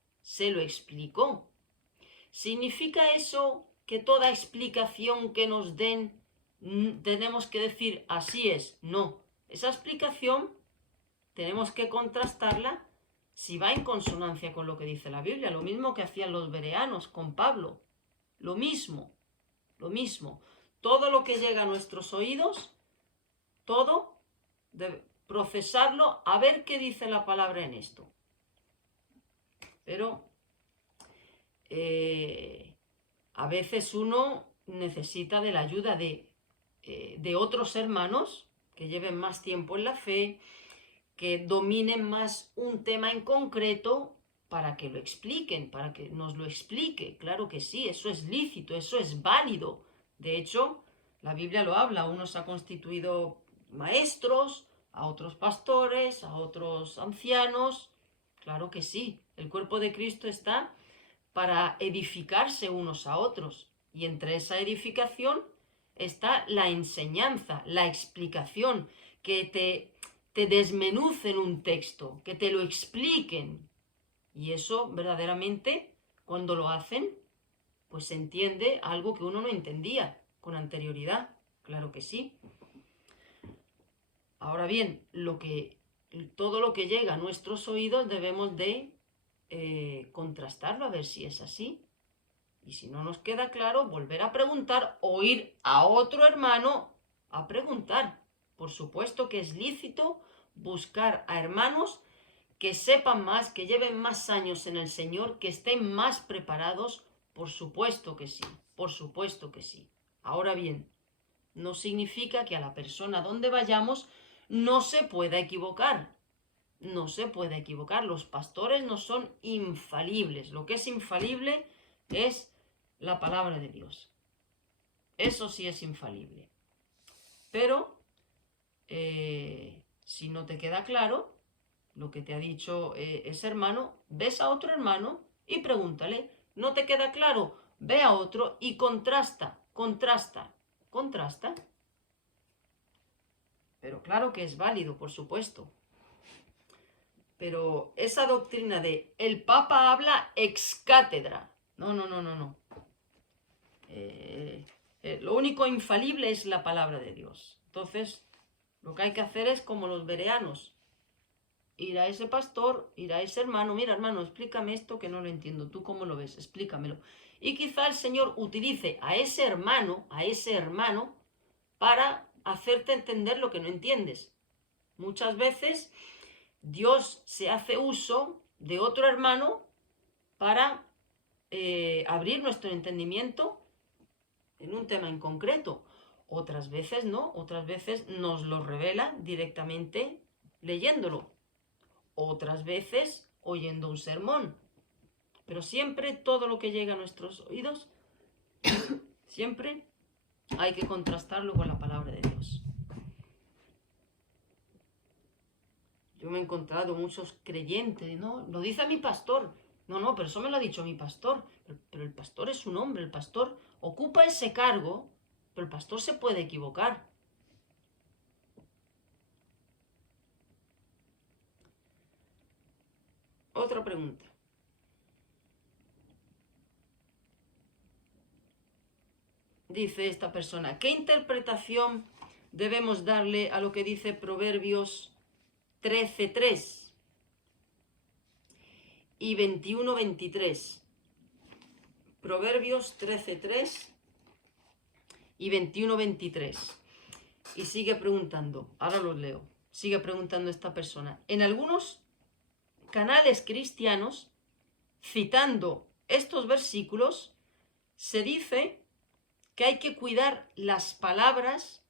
¿Significa eso que toda explicación que nos den tenemos que decir así es? No. Esa explicación tenemos que contrastarla si va en consonancia con lo que dice la Biblia. Lo mismo que hacían los bereanos con Pablo. Lo mismo. Todo lo que llega a nuestros oídos, todo, de procesarlo, a ver qué dice la palabra en esto. Pero a veces uno necesita de la ayuda de otros hermanos que lleven más tiempo en la fe, que dominen más un tema en concreto para que lo expliquen, para que nos lo explique. Claro que sí, eso es lícito, eso es válido. De hecho, la Biblia lo habla, unos ha constituido maestros, a otros pastores, a otros ancianos. Claro que sí, el cuerpo de Cristo está para edificarse unos a otros. Y entre esa edificación está la enseñanza, la explicación, que te desmenucen un texto, que te lo expliquen. Y eso verdaderamente, cuando lo hacen, pues se entiende algo que uno no entendía con anterioridad. Claro que sí. Ahora bien, todo lo que llega a nuestros oídos debemos de contrastarlo a ver si es así. Y si no nos queda claro, volver a preguntar o ir a otro hermano a preguntar. Por supuesto que es lícito buscar a hermanos que sepan más, que lleven más años en el Señor, que estén más preparados. Por supuesto que sí, por supuesto que sí. Ahora bien, no significa que a la persona donde vayamos no se pueda equivocar. No se puede equivocar. Los pastores no son infalibles. Lo que es infalible es la palabra de Dios. Eso sí es infalible. Pero si no te queda claro lo que te ha dicho ese hermano, ves a otro hermano y pregúntale. ¿No te queda claro? Ve a otro y contrasta, contrasta, contrasta. Pero claro que es válido, por supuesto. Pero esa doctrina de el Papa habla ex cátedra. No, no, no, no, no. Lo único infalible es la palabra de Dios. Entonces, lo que hay que hacer es como los bereanos. Ir a ese pastor, ir a ese hermano. Mira, hermano, explícame esto que no lo entiendo. ¿Tú cómo lo ves? Explícamelo. Y quizá el Señor utilice a ese hermano, para hacerte entender lo que no entiendes. Muchas veces Dios se hace uso de otro hermano para abrir nuestro entendimiento en un tema en concreto. Otras veces no, otras veces nos lo revela directamente leyéndolo. Otras veces oyendo un sermón. Pero siempre todo lo que llega a nuestros oídos, siempre hay que contrastarlo con la palabra de Dios. Yo me he encontrado muchos creyentes, ¿no? Lo dice mi pastor. No, no, pero eso me lo ha dicho mi pastor. Pero el pastor es un hombre, el pastor ocupa ese cargo, pero el pastor se puede equivocar. Otra pregunta. Dice esta persona, ¿qué interpretación debemos darle a lo que dice Proverbios 13:3 y 21:23? Proverbios 13:3 y 21:23. Y sigue preguntando, ahora los leo, sigue preguntando esta persona. En algunos canales cristianos, citando estos versículos, se dice que hay que cuidar las palabras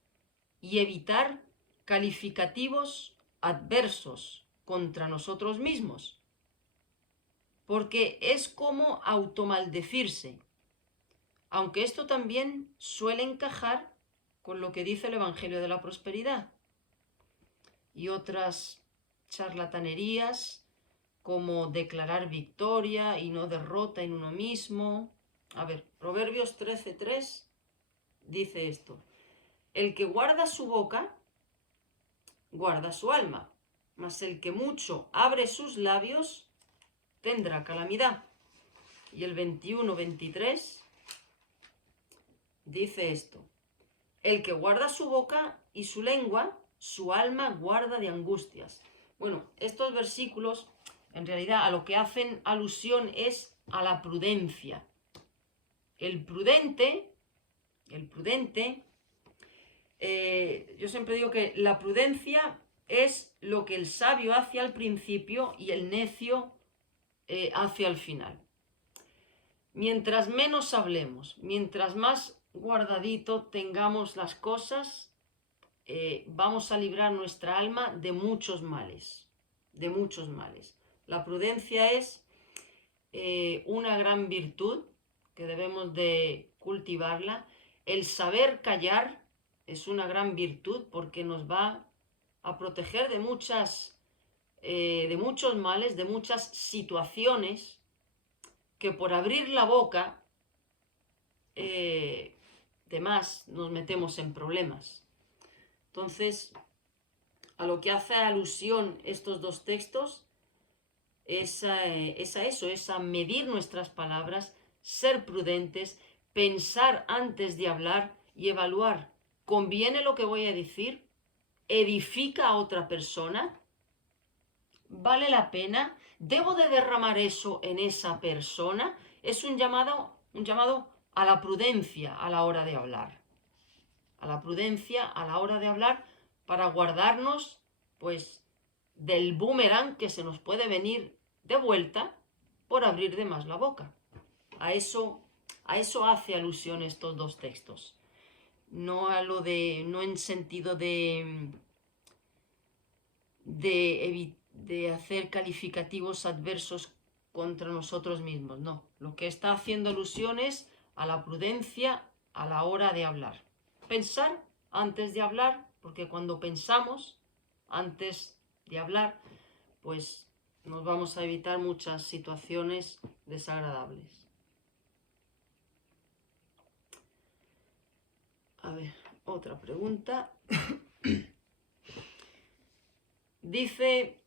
y evitar calificativos adversos contra nosotros mismos, porque es como automaldecirse, aunque esto también suele encajar con lo que dice el Evangelio de la Prosperidad y otras charlatanerías como declarar victoria y no derrota en uno mismo. A ver, Proverbios 13:3 dice esto: el que guarda su boca, guarda su alma, mas el que mucho abre sus labios, tendrá calamidad. Y el 21:23 dice esto: el que guarda su boca y su lengua, su alma guarda de angustias. Bueno, estos versículos en realidad a lo que hacen alusión es a la prudencia. El prudente, yo siempre digo que la prudencia es lo que el sabio hace al principio y el necio hace al final. Mientras menos hablemos, mientras más guardadito tengamos las cosas, vamos a librar nuestra alma de muchos males, de muchos males. La prudencia es una gran virtud que debemos de cultivarla. El saber callar es una gran virtud porque nos va a proteger de muchos males, de muchas situaciones que por abrir la boca de más nos metemos en problemas. Entonces, a lo que hace alusión estos dos textos es a eso, es a medir nuestras palabras, ser prudentes, pensar antes de hablar y evaluar. ¿Conviene lo que voy a decir? ¿Edifica a otra persona? ¿Vale la pena? ¿Debo de derramar eso en esa persona? Es un llamado a la prudencia a la hora de hablar. A la prudencia a la hora de hablar para guardarnos, pues, del boomerang que se nos puede venir de vuelta por abrir de más la boca. A eso hace alusión estos dos textos. No en sentido de hacer calificativos adversos contra nosotros mismos. No, lo que está haciendo alusión es a la prudencia a la hora de hablar. Pensar antes de hablar, porque cuando pensamos antes de hablar, pues nos vamos a evitar muchas situaciones desagradables. A ver, otra pregunta. Dice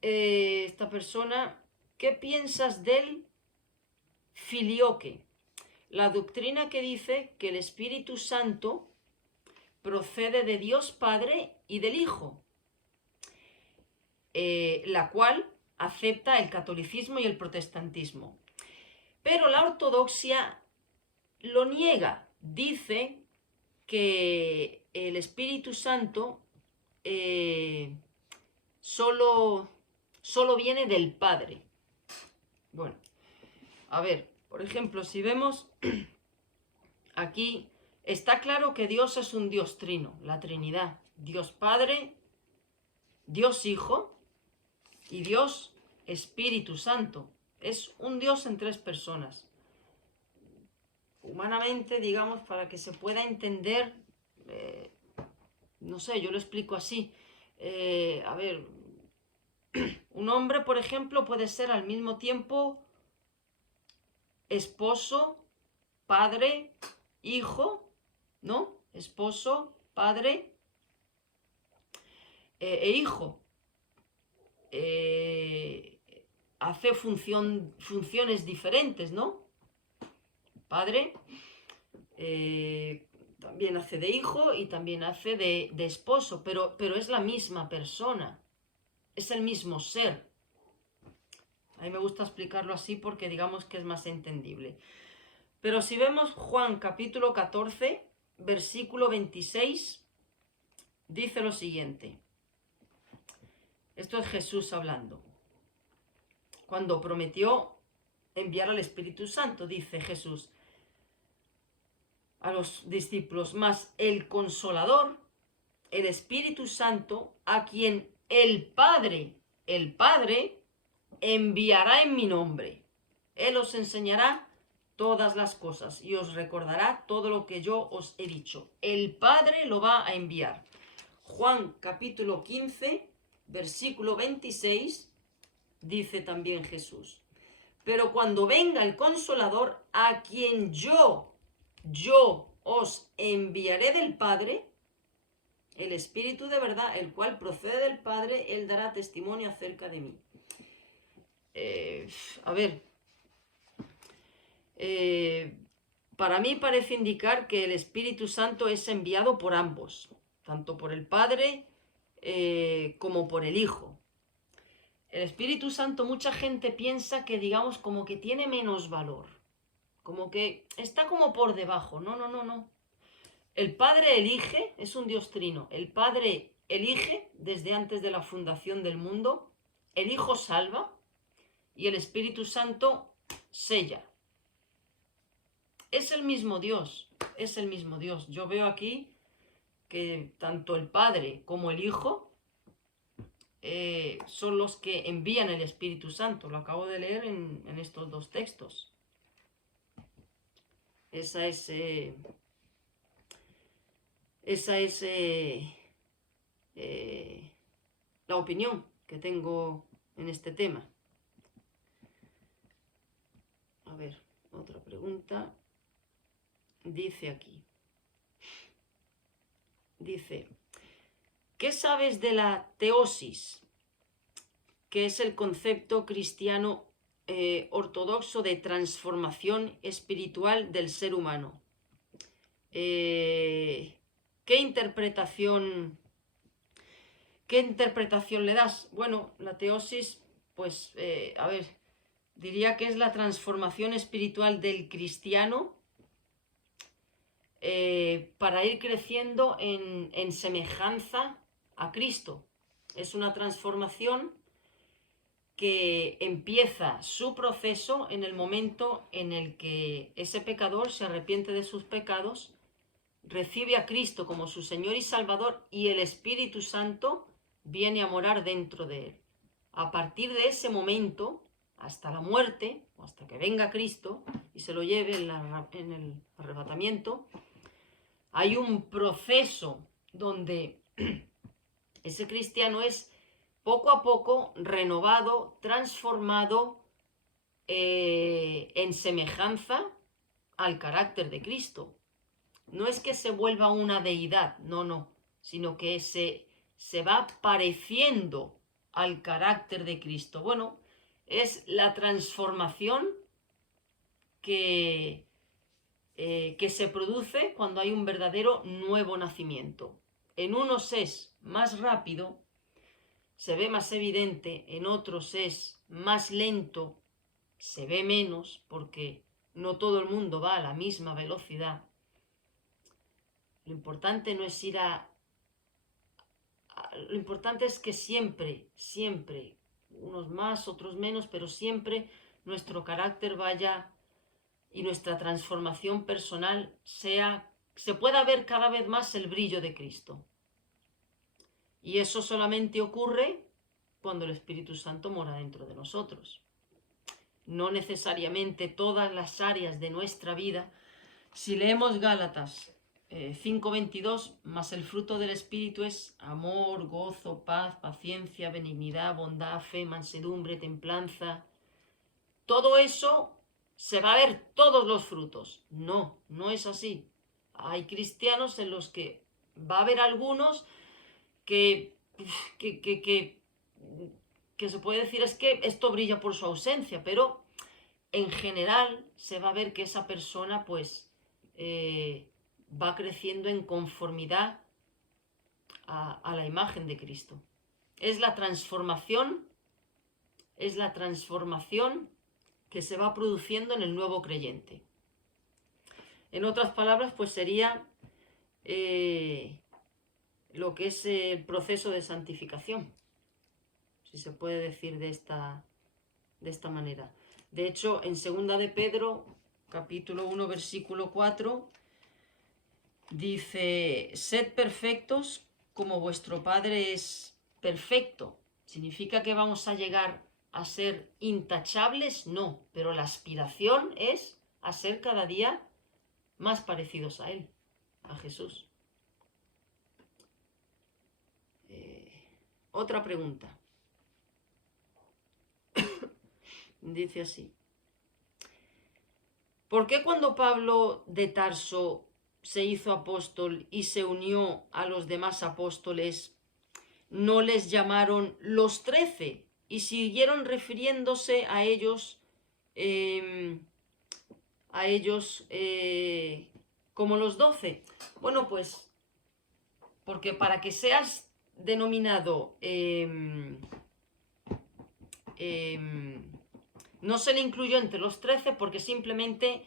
esta persona, ¿qué piensas del filioque? La doctrina que dice que el Espíritu Santo procede de Dios Padre y del Hijo, la cual acepta el catolicismo y el protestantismo. Pero la ortodoxia lo niega, dice que el Espíritu Santo solo viene del Padre. Bueno, a ver, por ejemplo, si vemos aquí, está claro que Dios es un Dios trino, la Trinidad, Dios Padre, Dios Hijo y Dios Espíritu Santo. Es un Dios en tres personas. Humanamente, digamos, para que se pueda entender, no sé, yo lo explico así. A ver, un hombre, por ejemplo, puede ser al mismo tiempo esposo, padre, hijo, ¿no? Esposo, padre e hijo. Hace funciones diferentes, ¿no? Padre también hace de hijo y también hace de esposo, pero es la misma persona, es el mismo ser. A mí me gusta explicarlo así porque digamos que es más entendible. Pero si vemos Juan capítulo 14, versículo 26, dice lo siguiente. Esto es Jesús hablando. Cuando prometió enviar al Espíritu Santo, dice Jesús a los discípulos, mas el Consolador, el Espíritu Santo, a quien el Padre enviará en mi nombre. Él os enseñará todas las cosas y os recordará todo lo que yo os he dicho. El Padre lo va a enviar. Juan capítulo 15, versículo 26, dice también Jesús. Pero cuando venga el Consolador, a quien yo os enviaré del Padre, el Espíritu de verdad, el cual procede del Padre, Él dará testimonio acerca de mí. A ver, para mí parece indicar que el Espíritu Santo es enviado por ambos, tanto por el Padre como por el Hijo. El Espíritu Santo, mucha gente piensa que, digamos, como que tiene menos valor, como que está como por debajo. No. El Padre elige, es un Dios trino, el Padre elige desde antes de la fundación del mundo, el Hijo salva y el Espíritu Santo sella. Es el mismo Dios, es el mismo Dios. Yo veo aquí que tanto el Padre como el Hijo son los que envían el Espíritu Santo. Lo acabo de leer en estos dos textos. Esa es la opinión que tengo en este tema. A ver, otra pregunta. Dice aquí. Dice, ¿qué sabes de la teosis? Que es el concepto cristiano ortodoxo de transformación espiritual del ser humano. ¿Qué interpretación le das? Bueno, la teosis, pues, a ver, diría que es la transformación espiritual del cristiano para ir creciendo en semejanza a Cristo. Es una transformación que empieza su proceso en el momento en el que ese pecador se arrepiente de sus pecados, recibe a Cristo como su Señor y Salvador y el Espíritu Santo viene a morar dentro de él. A partir de ese momento, hasta la muerte, o hasta que venga Cristo y se lo lleve en el arrebatamiento, hay un proceso donde ese cristiano es poco a poco renovado, transformado en semejanza al carácter de Cristo. No es que se vuelva una deidad, no, sino que se va pareciendo al carácter de Cristo. Bueno, es la transformación que se produce cuando hay un verdadero nuevo nacimiento. En unos es más rápido, se ve más evidente, en otros es más lento, se ve menos, porque no todo el mundo va a la misma velocidad. Lo importante no es lo importante es que siempre, unos más, otros menos, pero siempre nuestro carácter vaya y nuestra transformación personal se pueda ver cada vez más el brillo de Cristo. Y eso solamente ocurre cuando el Espíritu Santo mora dentro de nosotros. No necesariamente todas las áreas de nuestra vida. Si leemos Gálatas 5:22, más el fruto del Espíritu es amor, gozo, paz, paciencia, benignidad, bondad, fe, mansedumbre, templanza. Todo eso se va a ver todos los frutos. No, no es así. Hay cristianos en los que va a haber algunos que se puede decir es que esto brilla por su ausencia, pero en general se va a ver que esa persona pues va creciendo en conformidad a la imagen de Cristo. Es la transformación que se va produciendo en el nuevo creyente. En otras palabras, pues sería lo que es el proceso de santificación, si se puede decir de esta manera. De hecho, en 2 de Pedro, capítulo 1, versículo 4, dice, sed perfectos como vuestro Padre es perfecto. ¿Significa que vamos a llegar a ser intachables? No, pero la aspiración es a ser cada día más parecidos a Él, a Jesús. Otra pregunta. Dice así. ¿Por qué cuando Pablo de Tarso se hizo apóstol y se unió a los demás apóstoles, no les llamaron los 13 y siguieron refiriéndose a ellos como los 12? Bueno, pues porque para que seas denominado no se le incluyó entre los 13 porque simplemente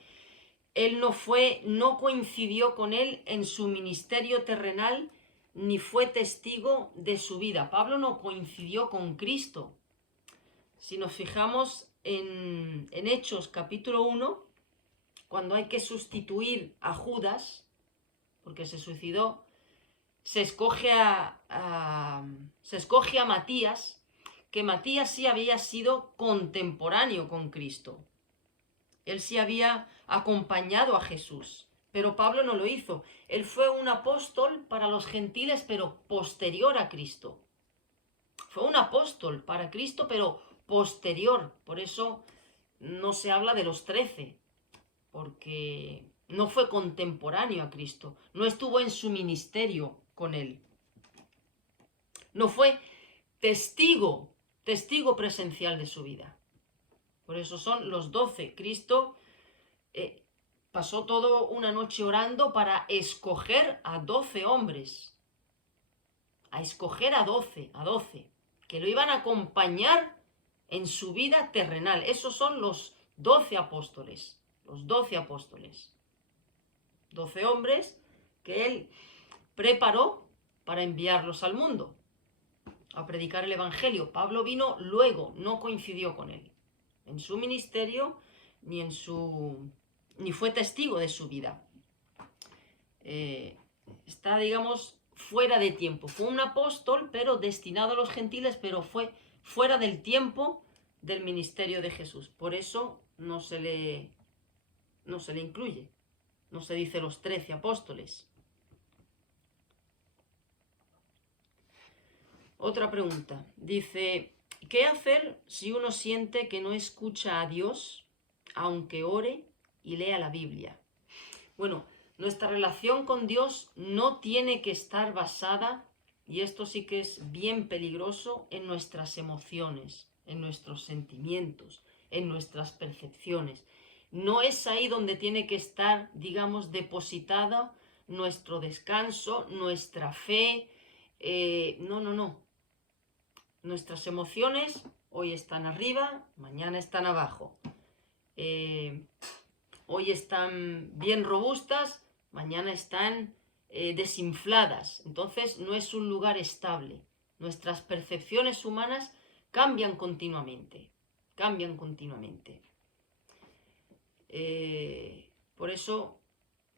él no coincidió con él en su ministerio terrenal ni fue testigo de su vida. Pablo no coincidió con Cristo. Si nos fijamos en Hechos capítulo 1, cuando hay que sustituir a Judas, porque se suicidó, se escoge a Matías, que Matías sí había sido contemporáneo con Cristo. Él sí había acompañado a Jesús, pero Pablo no lo hizo. Él fue un apóstol para los gentiles, pero posterior a Cristo. Fue un apóstol para Cristo, pero posterior. Por eso no se habla de los 13, porque no fue contemporáneo a Cristo. No estuvo en su ministerio con él. No fue testigo presencial de su vida. Por eso son los 12. Cristo pasó toda una noche orando para escoger a 12 hombres. A escoger a 12, que lo iban a acompañar en su vida terrenal. Esos son los 12 apóstoles. Los 12 apóstoles. 12 hombres que él preparó para enviarlos al mundo a predicar el Evangelio. Pablo vino luego, no coincidió con él en su ministerio ni fue testigo de su vida. Está, digamos, fuera de tiempo. Fue un apóstol, pero destinado a los gentiles, pero fue fuera del tiempo del ministerio de Jesús. Por eso no se le incluye. No se dice los 13 apóstoles. Otra pregunta. Dice, ¿qué hacer si uno siente que no escucha a Dios, aunque ore y lea la Biblia? Bueno, nuestra relación con Dios no tiene que estar basada, y esto sí que es bien peligroso, en nuestras emociones, en nuestros sentimientos, en nuestras percepciones. No es ahí donde tiene que estar, digamos, depositada nuestro descanso, nuestra fe. No, no, no. Nuestras emociones hoy están arriba, mañana están abajo. Hoy están bien robustas, mañana están desinfladas. Entonces no es un lugar estable. Nuestras percepciones humanas cambian continuamente. Cambian continuamente. Por eso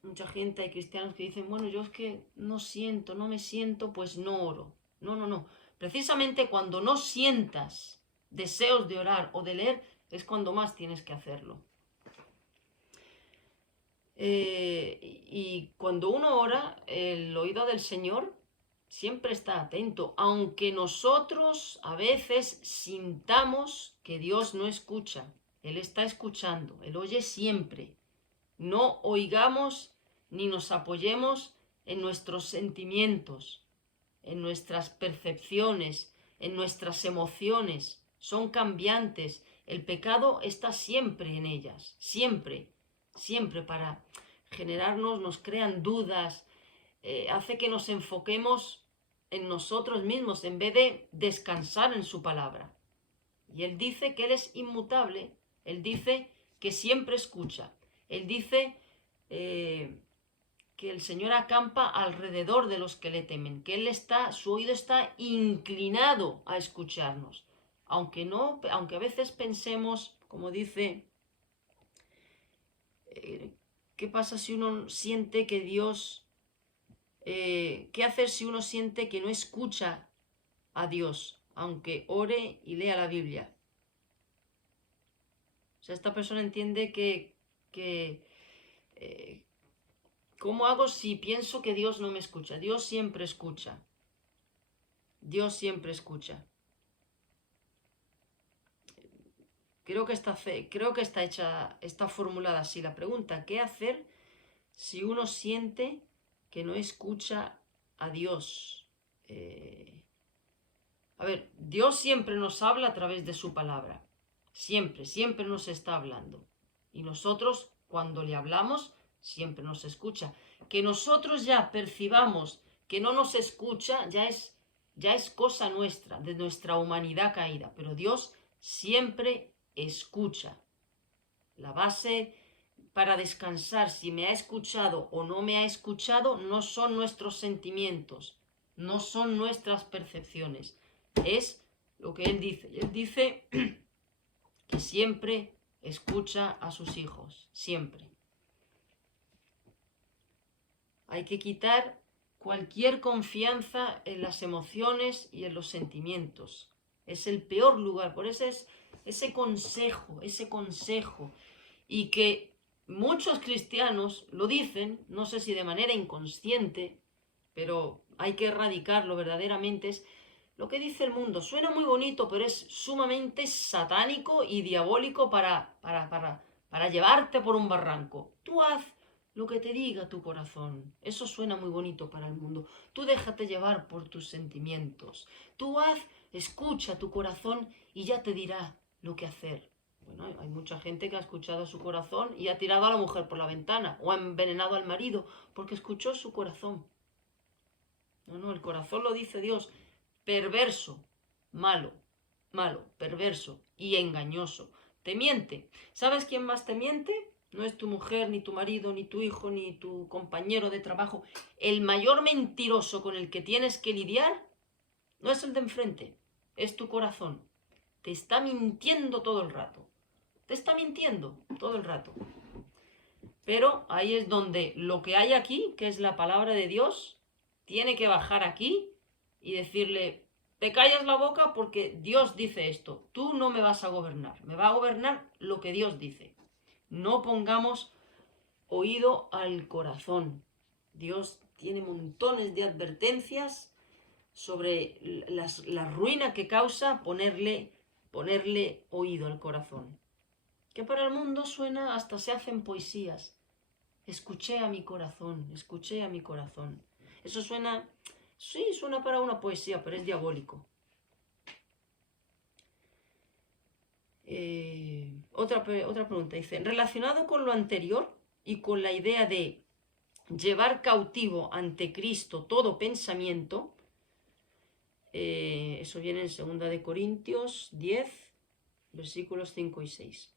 mucha gente, hay cristianos que dicen, bueno, yo es que no siento, no me siento, pues no oro. No, no, no. Precisamente cuando no sientas deseos de orar o de leer, es cuando más tienes que hacerlo. Y cuando uno ora, el oído del Señor siempre está atento, aunque nosotros a veces sintamos que Dios no escucha. Él está escuchando, Él oye siempre. No oigamos ni nos apoyemos en nuestros sentimientos, en nuestras percepciones, en nuestras emociones. Son cambiantes. El pecado está siempre en ellas, siempre, siempre para generarnos, nos crean dudas, hace que nos enfoquemos en nosotros mismos en vez de descansar en su palabra. Y Él dice que Él es inmutable, Él dice que siempre escucha, Él dice que el Señor acampa alrededor de los que le temen, que su oído está inclinado a escucharnos. Aunque a veces pensemos, como dice, ¿qué pasa si uno siente que Dios, qué hacer si uno siente que no escucha a Dios, aunque ore y lea la Biblia? O sea, esta persona entiende que ¿cómo hago si pienso que Dios no me escucha? Dios siempre escucha. Dios siempre escucha. Creo que está formulada así la pregunta. ¿Qué hacer si uno siente que no escucha a Dios? A ver, Dios siempre nos habla a través de su palabra. Siempre, siempre nos está hablando. Y nosotros, cuando le hablamos, siempre nos escucha. Que nosotros ya percibamos que no nos escucha, ya es cosa nuestra, de nuestra humanidad caída. Pero Dios siempre escucha. La base para descansar, si me ha escuchado o no me ha escuchado, no son nuestros sentimientos, no son nuestras percepciones. Es lo que Él dice. Él dice que siempre escucha a sus hijos, siempre. Hay que quitar cualquier confianza en las emociones y en los sentimientos. Es el peor lugar, por eso es ese consejo. Y que muchos cristianos lo dicen, no sé si de manera inconsciente, pero hay que erradicarlo verdaderamente, es lo que dice el mundo. Suena muy bonito, pero es sumamente satánico y diabólico para llevarte por un barranco. Tú haz lo que te diga tu corazón. Eso suena muy bonito para el mundo. Tú déjate llevar por tus sentimientos. Tú escucha tu corazón y ya te dirá lo que hacer. Bueno, hay mucha gente que ha escuchado su corazón y ha tirado a la mujer por la ventana o ha envenenado al marido porque escuchó su corazón. No, el corazón lo dice Dios. Perverso, malo, perverso y engañoso. Te miente. ¿Sabes quién más te miente? No es tu mujer, ni tu marido, ni tu hijo, ni tu compañero de trabajo. El mayor mentiroso con el que tienes que lidiar no es el de enfrente, es tu corazón. Te está mintiendo todo el rato. Te está mintiendo todo el rato. Pero ahí es donde lo que hay aquí, que es la palabra de Dios, tiene que bajar aquí y decirle, te callas la boca porque Dios dice esto. Tú no me vas a gobernar. Me va a gobernar lo que Dios dice. No pongamos oído al corazón. Dios tiene montones de advertencias sobre la ruina que causa ponerle oído al corazón. Que para el mundo suena, hasta se hacen poesías. Escuché a mi corazón, escuché a mi corazón. Eso suena, sí, suena para una poesía, pero es diabólico. Otra pregunta, dice, relacionado con lo anterior y con la idea de llevar cautivo ante Cristo todo pensamiento, eso viene en 2 Corintios 10, versículos 5 y 6.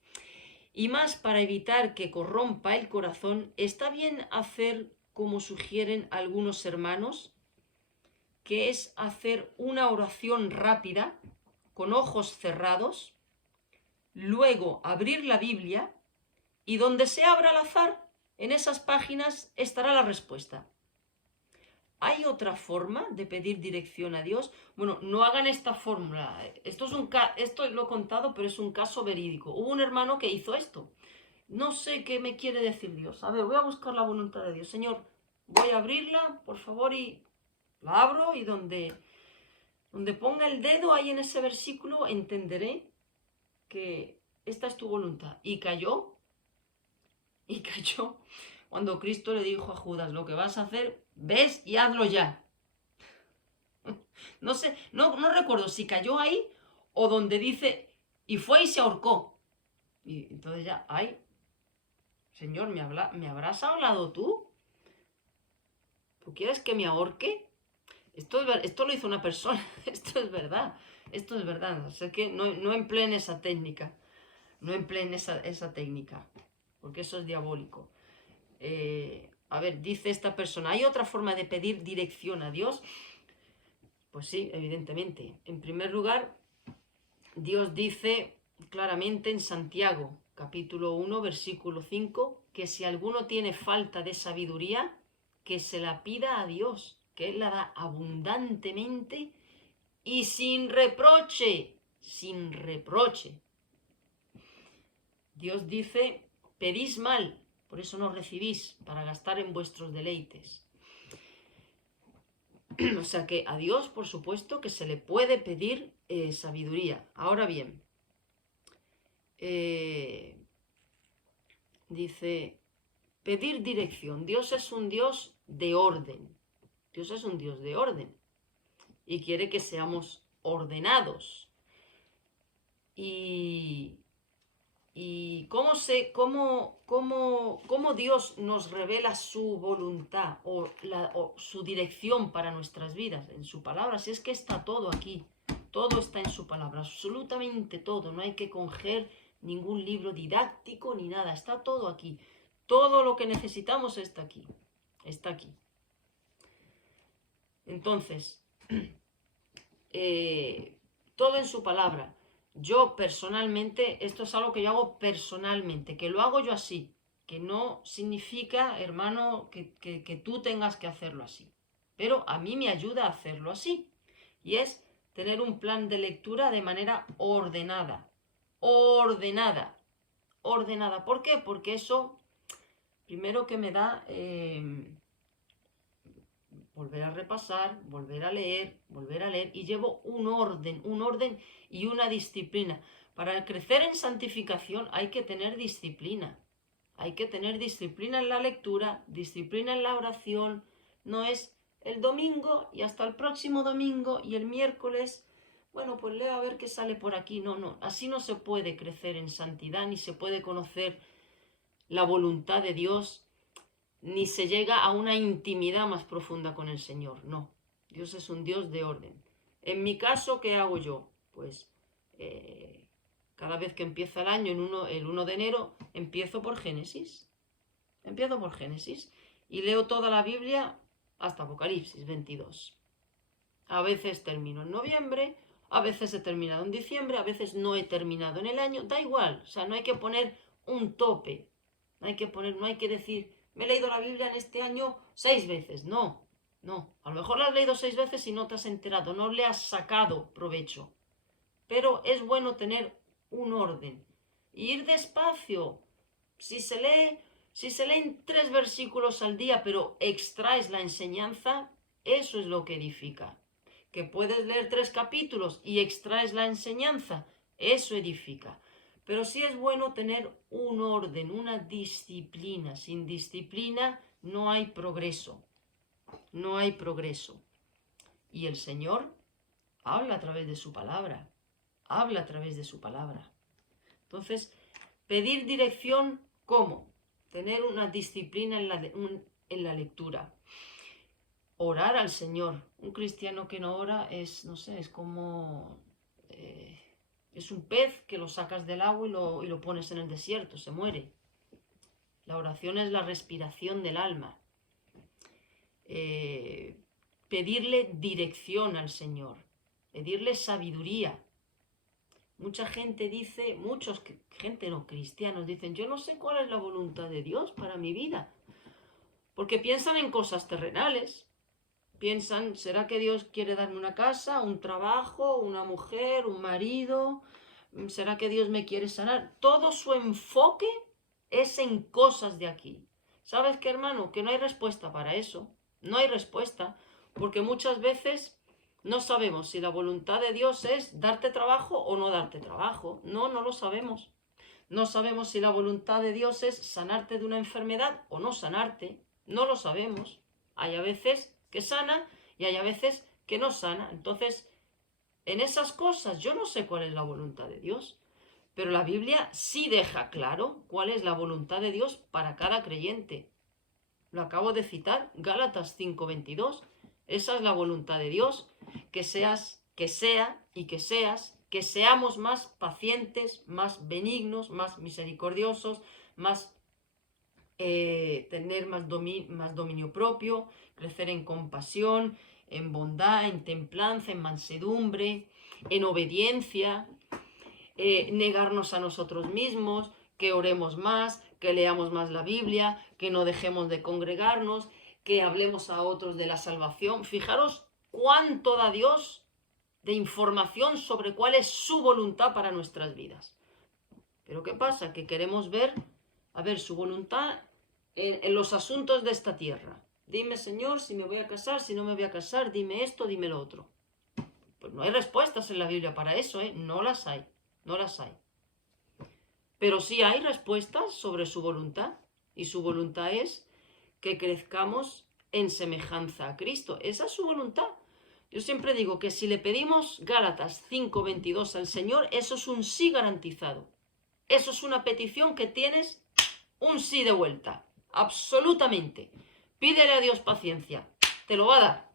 Y más para evitar que corrompa el corazón, está bien hacer como sugieren algunos hermanos, que es hacer una oración rápida, con ojos cerrados, luego abrir la Biblia y donde se abra al azar, en esas páginas estará la respuesta. ¿Hay otra forma de pedir dirección a Dios? Bueno, no hagan esta fórmula. Esto lo he contado, pero es un caso verídico. Hubo un hermano que hizo esto. No sé qué me quiere decir Dios. A ver, voy a buscar la voluntad de Dios. Señor, voy a abrirla, por favor, y la abro y donde ponga el dedo ahí en ese versículo entenderé que esta es tu voluntad. Y cayó. Cuando Cristo le dijo a Judas, lo que vas a hacer, ves y hazlo ya. No sé, no recuerdo si cayó ahí o donde dice, y fue y se ahorcó. Y entonces ya, ay, Señor, ¿me habrás hablado tú? ¿Tú quieres que me ahorque? Esto lo hizo una persona, esto es verdad. O sea que no empleen esa técnica, no empleen esa técnica, porque eso es diabólico. A ver, dice esta persona, ¿hay otra forma de pedir dirección a Dios? Pues sí, evidentemente. En primer lugar, Dios dice claramente en Santiago, capítulo 1, versículo 5, que si alguno tiene falta de sabiduría, que se la pida a Dios, que Él la da abundantemente y sin reproche, sin reproche. Dios dice, pedís mal, por eso no recibís, para gastar en vuestros deleites. O sea que a Dios, por supuesto, que se le puede pedir sabiduría. Ahora bien, dice, pedir dirección. Dios es un Dios de orden. Dios es un Dios de orden. Y quiere que seamos ordenados. Y cómo Dios nos revela su voluntad o su dirección para nuestras vidas en su palabra. Si es que está todo aquí, todo está en su palabra, absolutamente todo. No hay que coger ningún libro didáctico ni nada, está todo aquí. Todo lo que necesitamos está aquí, está aquí. Entonces, todo en su palabra. Yo personalmente, esto es algo que yo hago personalmente, que lo hago yo así, que no significa, hermano, que tú tengas que hacerlo así. Pero a mí me ayuda a hacerlo así. Y es tener un plan de lectura de manera ordenada. Ordenada. Ordenada. ¿Por qué? Porque eso, primero que me da volver a repasar, volver a leer y llevo un orden y una disciplina. Para crecer en santificación hay que tener disciplina. Hay que tener disciplina en la lectura, disciplina en la oración. No es el domingo y hasta el próximo domingo y el miércoles, bueno, pues leo a ver qué sale por aquí. No, así no se puede crecer en santidad ni se puede conocer la voluntad de Dios ni se llega a una intimidad más profunda con el Señor. No, Dios es un Dios de orden. En mi caso, ¿qué hago yo? Pues cada vez que empieza el año, el 1 de enero, empiezo por Génesis. Y leo toda la Biblia hasta Apocalipsis 22. A veces termino en noviembre, a veces he terminado en diciembre, a veces no he terminado en el año. Da igual, o sea, no hay que poner un tope. No hay que decir, me he leído la Biblia en este año 6 veces. No. A lo mejor la has leído 6 veces y no te has enterado, no le has sacado provecho. Pero es bueno tener un orden. Y ir despacio. Si se leen 3 versículos al día, pero extraes la enseñanza, eso es lo que edifica. que puedes leer 3 capítulos y extraes la enseñanza, eso edifica. Pero sí es bueno tener un orden, una disciplina. Sin disciplina no hay progreso. No hay progreso. Y el Señor habla a través de su palabra. Habla a través de su palabra. Entonces, pedir dirección, ¿cómo? Tener una disciplina en la lectura. Orar al Señor. Un cristiano que no ora es, no sé, es como... es un pez que lo sacas del agua y lo pones en el desierto, se muere. La oración es la respiración del alma. Pedirle dirección al Señor, pedirle sabiduría. Mucha gente dice, gente no, cristianos dicen, yo no sé cuál es la voluntad de Dios para mi vida, porque piensan en cosas terrenales. Piensan, ¿será que Dios quiere darme una casa, un trabajo, una mujer, un marido? ¿Será que Dios me quiere sanar? Todo su enfoque es en cosas de aquí. ¿Sabes qué, hermano? Que no hay respuesta para eso. No hay respuesta, porque muchas veces no sabemos si la voluntad de Dios es darte trabajo o no darte trabajo. No lo sabemos. No sabemos si la voluntad de Dios es sanarte de una enfermedad o no sanarte. No lo sabemos. Hay a veces que sana y hay a veces que no sana. Entonces, en esas cosas yo no sé cuál es la voluntad de Dios, pero la Biblia sí deja claro cuál es la voluntad de Dios para cada creyente. Lo acabo de citar, Gálatas 5:22. Esa es la voluntad de Dios, que seamos más pacientes, más benignos, más misericordiosos, más tener más dominio propio, crecer en compasión, en bondad, en templanza, en mansedumbre, en obediencia, negarnos a nosotros mismos, que oremos más, que leamos más la Biblia, que no dejemos de congregarnos, que hablemos a otros de la salvación. Fijaros cuánto da Dios de información sobre cuál es su voluntad para nuestras vidas. Pero ¿qué pasa? Que queremos ver, su voluntad en los asuntos de esta tierra. Dime, Señor, si me voy a casar, si no me voy a casar, dime esto, dime lo otro. Pues no hay respuestas en la Biblia para eso, ¿eh? No las hay. Pero sí hay respuestas sobre su voluntad. Y su voluntad es que crezcamos en semejanza a Cristo. Esa es su voluntad. Yo siempre digo que si le pedimos Gálatas 5:22 al Señor, eso es un sí garantizado. Eso es una petición que tienes un sí de vuelta. Absolutamente. Pídele a Dios paciencia. Te lo va a dar.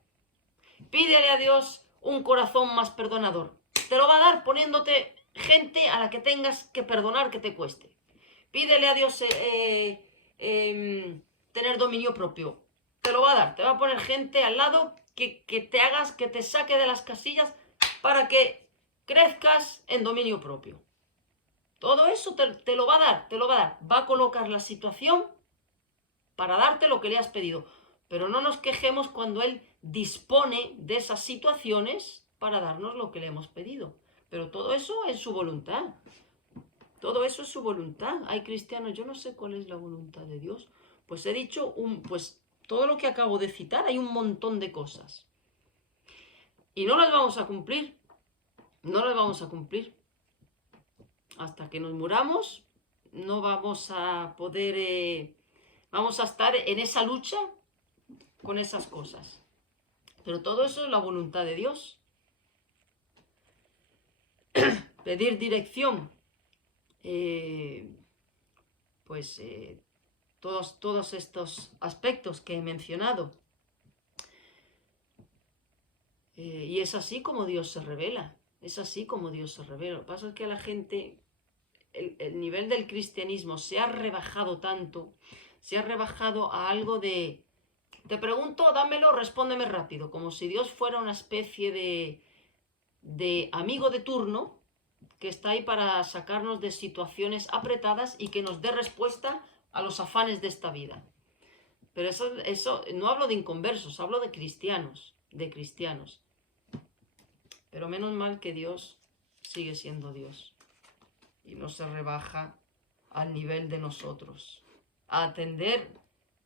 Pídele a Dios un corazón más perdonador. Te lo va a dar poniéndote gente a la que tengas que perdonar que te cueste. Pídele a Dios tener dominio propio. Te lo va a dar. Te va a poner gente al lado que te saque de las casillas para que crezcas en dominio propio. Todo eso te lo va a dar, te lo va a dar. Va a colocar la situación para darte lo que le has pedido. Pero no nos quejemos cuando Él dispone de esas situaciones para darnos lo que le hemos pedido. Pero todo eso es su voluntad. Todo eso es su voluntad. Hay cristianos, yo no sé cuál es la voluntad de Dios. Pues he dicho, pues todo lo que acabo de citar, hay un montón de cosas. Y no las vamos a cumplir. No las vamos a cumplir. Hasta que nos muramos, no vamos a poder, vamos a estar en esa lucha con esas cosas. Pero todo eso es la voluntad de Dios. Pedir dirección, todos estos aspectos que he mencionado. Y es así como Dios se revela. Es así como Dios se revela. Lo que pasa es que a la gente, el nivel del cristianismo se ha rebajado tanto, se ha rebajado a algo de... Te pregunto, dámelo, respóndeme rápido, como si Dios fuera una especie de amigo de turno que está ahí para sacarnos de situaciones apretadas y que nos dé respuesta a los afanes de esta vida. Pero eso no hablo de inconversos, hablo de cristianos, Pero menos mal que Dios sigue siendo Dios y no se rebaja al nivel de nosotros, a atender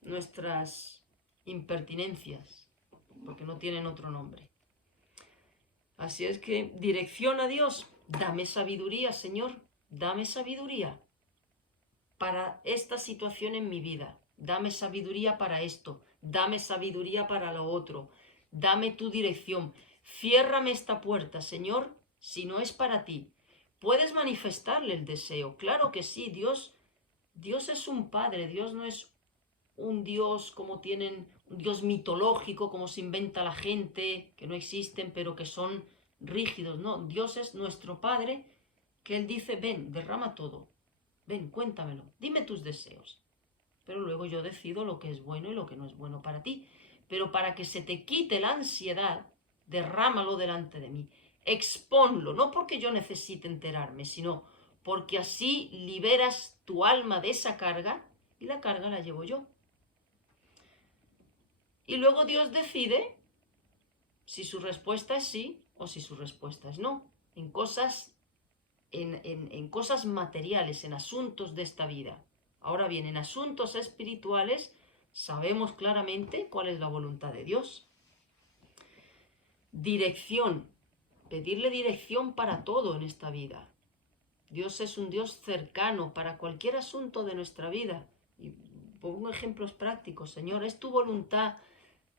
nuestras impertinencias, porque no tienen otro nombre. Así es que dirección a Dios. Dame sabiduría, Señor. Dame sabiduría para esta situación en mi vida. Dame sabiduría para esto. Dame sabiduría para lo otro. Dame tu dirección. Ciérrame esta puerta, Señor, si no es para ti. Puedes manifestarle el deseo. Claro que sí, Dios es un padre. Dios no es un Dios como tienen, un Dios mitológico, como se inventa la gente, que no existen, pero que son rígidos. No, Dios es nuestro Padre, que Él dice, ven, derrama todo. Ven, cuéntamelo, dime tus deseos. Pero luego yo decido lo que es bueno y lo que no es bueno para ti. Pero para que se te quite la ansiedad, derrámalo delante de mí. Expónlo, no porque yo necesite enterarme, sino porque así liberas tu alma de esa carga y la carga la llevo yo. Y luego Dios decide si su respuesta es sí o si su respuesta es no. En cosas, en cosas materiales, en asuntos de esta vida. Ahora bien, en asuntos espirituales sabemos claramente cuál es la voluntad de Dios. Dirección. Pedirle dirección para todo en esta vida. Dios es un Dios cercano para cualquier asunto de nuestra vida. Y pongo ejemplos prácticos. Señor, ¿es tu voluntad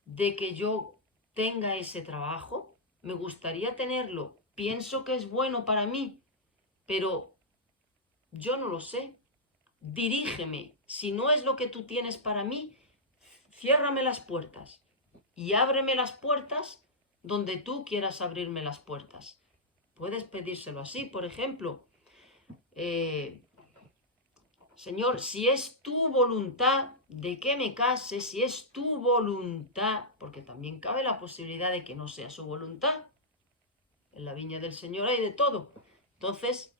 de que yo tenga ese trabajo? Me gustaría tenerlo. Pienso que es bueno para mí, pero yo no lo sé. Dirígeme. Si no es lo que tú tienes para mí, ciérrame las puertas y ábreme las puertas donde tú quieras abrirme las puertas. Puedes pedírselo así, por ejemplo. Señor, si es tu voluntad de que me case, si es tu voluntad, porque también cabe la posibilidad de que no sea su voluntad. En la viña del Señor hay de todo. Entonces,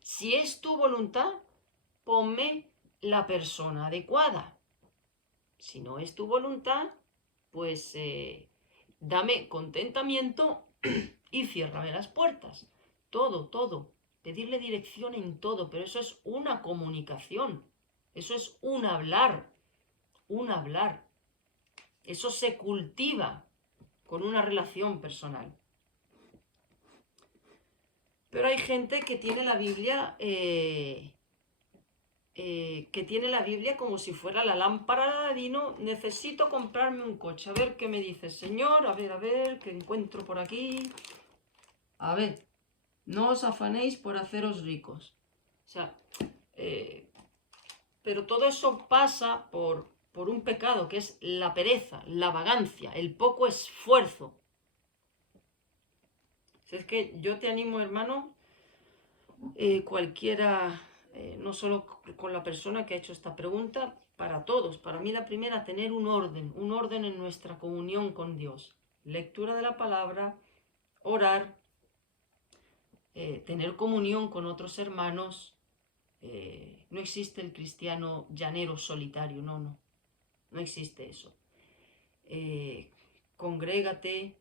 si es tu voluntad, ponme la persona adecuada. Si no es tu voluntad, pues dame contentamiento y ciérrame las puertas. Todo, todo. Pedirle dirección en todo, pero eso es una comunicación. Eso es un hablar. Un hablar. Eso se cultiva con una relación personal. Pero hay gente que tiene la Biblia como si fuera la lámpara de Aladino. Necesito comprarme un coche. A ver qué me dice el Señor. A ver, qué encuentro por aquí. A ver, no os afanéis por haceros ricos. O sea, pero todo eso pasa por un pecado que es la pereza, la vagancia, el poco esfuerzo. Si es que yo te animo, hermano, cualquiera, no solo con la persona que ha hecho esta pregunta, para todos. Para mí la primera, tener un orden en nuestra comunión con Dios. Lectura de la palabra, orar, tener comunión con otros hermanos. No existe el cristiano llanero solitario, no existe eso. Congrégate,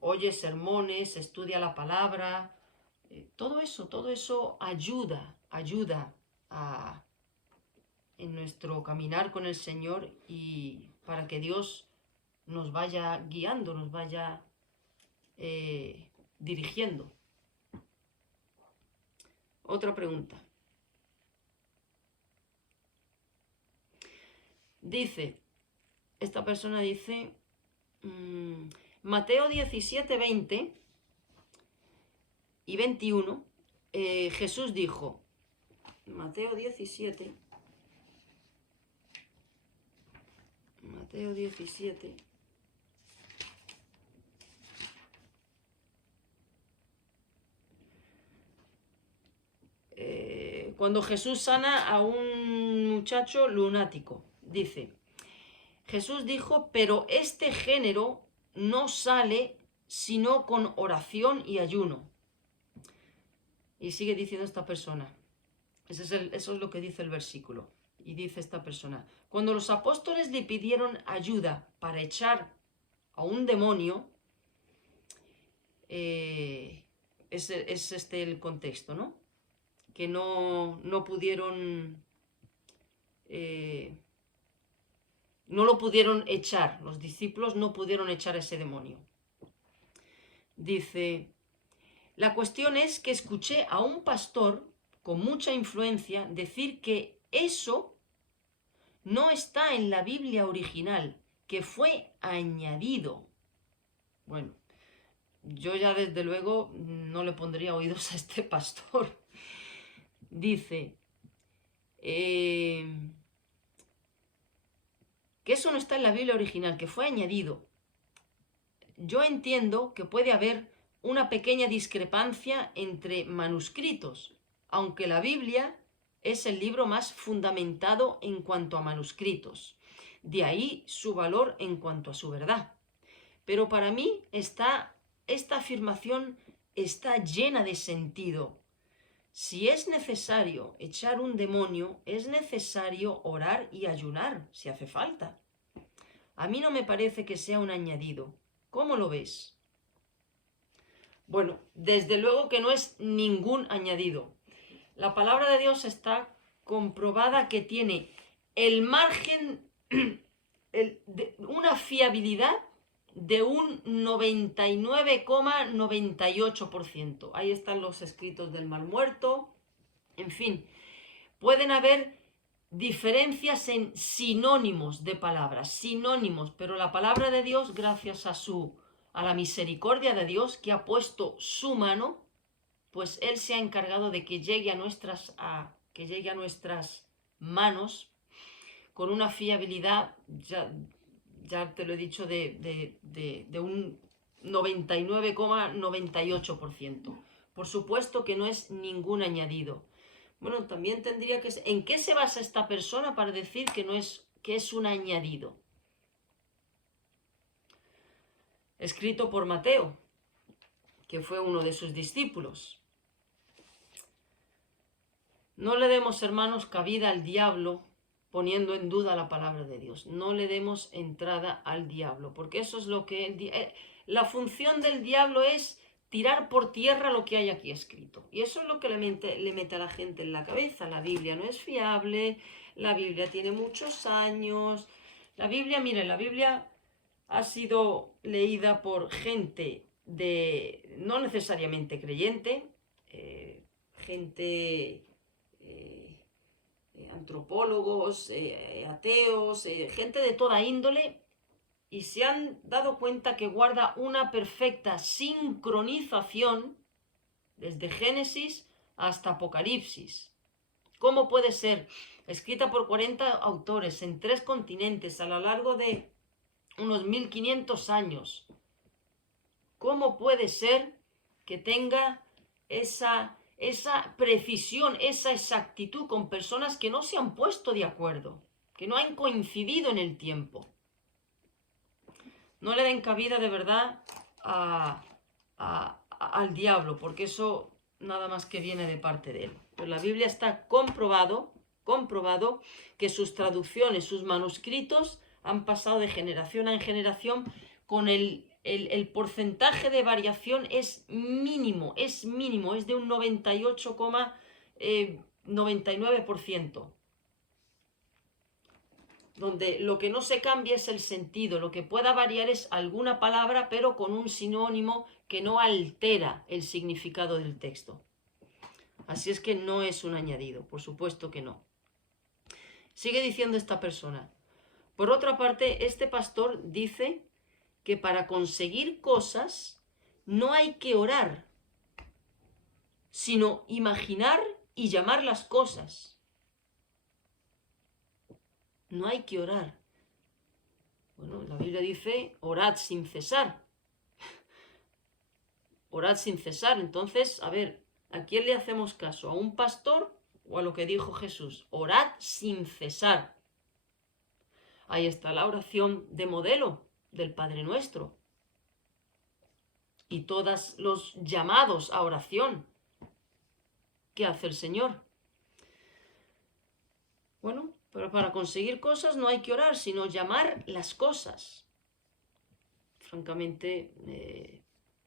oye sermones, estudia la palabra, todo eso ayuda en nuestro caminar con el Señor y para que Dios nos vaya guiando, nos vaya dirigiendo. Otra pregunta. Esta persona dice, Mateo 17, 20 y 21, Jesús dijo, Mateo 17, cuando Jesús sana a un muchacho lunático, dice, Jesús dijo, pero este género no sale sino con oración y ayuno. Y sigue diciendo esta persona, eso es lo que dice el versículo. Y dice esta persona, cuando los apóstoles le pidieron ayuda para echar a un demonio, es este el contexto, ¿no? Que no pudieron No lo pudieron echar, los discípulos no pudieron echar ese demonio. Dice, la cuestión es que escuché a un pastor con mucha influencia decir que eso no está en la Biblia original, que fue añadido. Bueno, yo ya desde luego no le pondría oídos a este pastor. Dice que eso no está en la Biblia original, que fue añadido. Yo entiendo que puede haber una pequeña discrepancia entre manuscritos, aunque la Biblia es el libro más fundamentado en cuanto a manuscritos. De ahí su valor en cuanto a su verdad. Pero para mí esta afirmación está llena de sentido. Si es necesario echar un demonio, es necesario orar y ayunar, si hace falta. A mí no me parece que sea un añadido. ¿Cómo lo ves? Bueno, desde luego que no es ningún añadido. La palabra de Dios está comprobada que tiene el margen, una fiabilidad de un 99,98%. Ahí están los escritos del mal muerto. En fin, pueden haber diferencias en sinónimos de palabras, sinónimos, pero la palabra de Dios, gracias a la misericordia de Dios que ha puesto su mano, pues Él se ha encargado de que llegue a nuestras manos con una fiabilidad, ya te lo he dicho, de un 99,98%. Por supuesto que no es ningún añadido. Bueno, también tendría que ser, ¿en qué se basa esta persona para decir que es un añadido? Escrito por Mateo, que fue uno de sus discípulos. No le demos, hermanos, cabida al diablo poniendo en duda la palabra de Dios. No le demos entrada al diablo, porque eso es lo que la función del diablo es tirar por tierra lo que hay aquí escrito. Y eso es lo que le mete a la gente en la cabeza. La Biblia no es fiable, la Biblia tiene muchos años. La Biblia, mire, la Biblia ha sido leída por gente no necesariamente creyente, gente antropólogos, ateos, gente de toda índole, y se han dado cuenta que guarda una perfecta sincronización desde Génesis hasta Apocalipsis. ¿Cómo puede ser? Escrita por 40 autores en 3 continentes a lo largo de unos 1500 años. ¿Cómo puede ser que tenga esa precisión, esa exactitud con personas que no se han puesto de acuerdo, que no han coincidido en el tiempo? No le den cabida de verdad al diablo, porque eso nada más que viene de parte de él. Pero la Biblia está comprobado que sus traducciones, sus manuscritos han pasado de generación en generación con el porcentaje de variación es mínimo, es de un 98,99%. Donde lo que no se cambia es el sentido, lo que pueda variar es alguna palabra, pero con un sinónimo que no altera el significado del texto. Así es que no es un añadido, por supuesto que no. Sigue diciendo esta persona. Por otra parte, este pastor dice que para conseguir cosas no hay que orar, sino imaginar y llamar las cosas. No hay que orar. Bueno, la Biblia dice, orad sin cesar. Orad sin cesar. Entonces, a ver, ¿a quién le hacemos caso? ¿A un pastor o a lo que dijo Jesús? Orad sin cesar. Ahí está la oración de modelo del Padre Nuestro. Y todos los llamados a oración que hace el Señor. Bueno, pero para conseguir cosas no hay que orar, sino llamar las cosas. Francamente,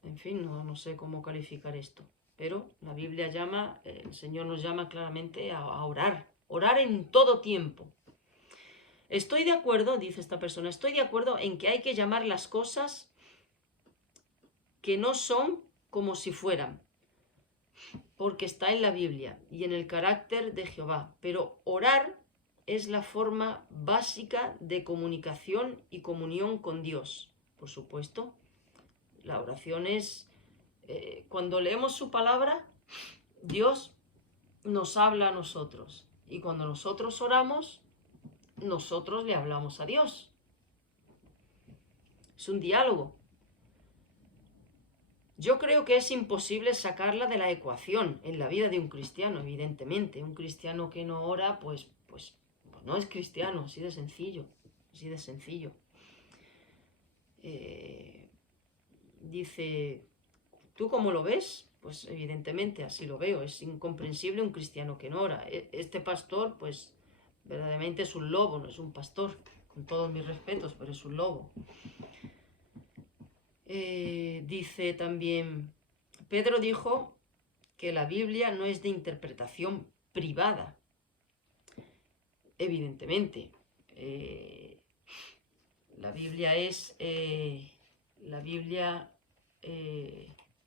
en fin, no sé cómo calificar esto. Pero la Biblia llama, el Señor nos llama claramente a orar. Orar en todo tiempo. Estoy de acuerdo, dice esta persona, estoy de acuerdo en que hay que llamar las cosas que no son como si fueran, porque está en la Biblia y en el carácter de Jehová. Pero orar es la forma básica de comunicación y comunión con Dios. Por supuesto, la oración es, cuando leemos su palabra, Dios nos habla a nosotros. Y cuando nosotros oramos, nosotros le hablamos a Dios. Es un diálogo. Yo creo que es imposible sacarla de la ecuación en la vida de un cristiano, evidentemente. Un cristiano que no ora, pues no es cristiano, así de sencillo, así de sencillo. Dice, ¿tú cómo lo ves? Pues evidentemente así lo veo, es incomprensible un cristiano que no ora. Este pastor, pues verdaderamente es un lobo, no es un pastor, con todos mis respetos, pero es un lobo. Dice también, Pedro dijo que la Biblia no es de interpretación privada. Evidentemente, la Biblia es,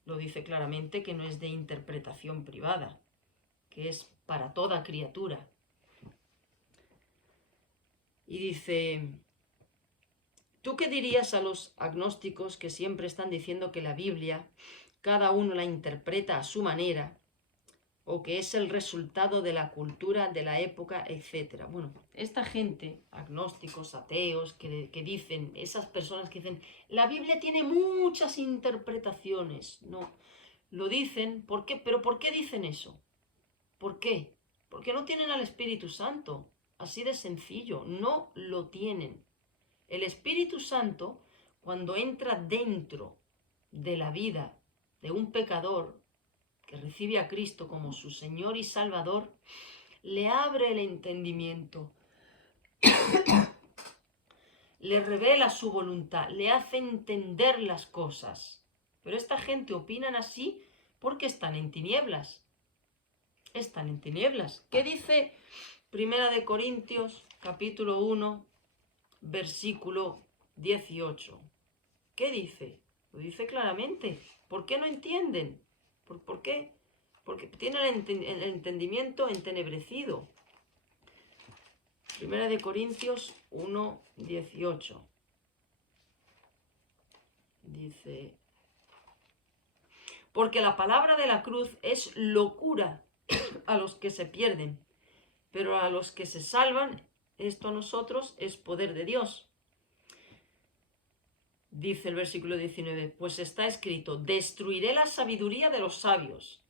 lo dice claramente que no es de interpretación privada, que es para toda criatura. Y dice, ¿tú qué dirías a los agnósticos que siempre están diciendo que la Biblia, cada uno la interpreta a su manera, o que es el resultado de la cultura, de la época, etcétera? Bueno, esta gente, agnósticos, ateos, que dicen, esas personas que dicen, la Biblia tiene muchas interpretaciones, no, lo dicen, ¿por qué? ¿Pero por qué dicen eso? ¿Por qué? Porque no tienen al Espíritu Santo, así de sencillo, no lo tienen. El Espíritu Santo, cuando entra dentro de la vida de un pecador que recibe a Cristo como su Señor y Salvador, le abre el entendimiento, le revela su voluntad, le hace entender las cosas. Pero esta gente opinan así porque están en tinieblas. Están en tinieblas. ¿Qué dice Primera de Corintios, capítulo 1, versículo 18? ¿Qué dice? Lo dice claramente. ¿Por qué no entienden? ¿Por qué? Porque tienen el entendimiento entenebrecido. Primera de Corintios 1, 18. Dice, porque la palabra de la cruz es locura a los que se pierden, pero a los que se salvan, esto a nosotros es poder de Dios. Dice el versículo 19, pues está escrito, destruiré la sabiduría de los sabios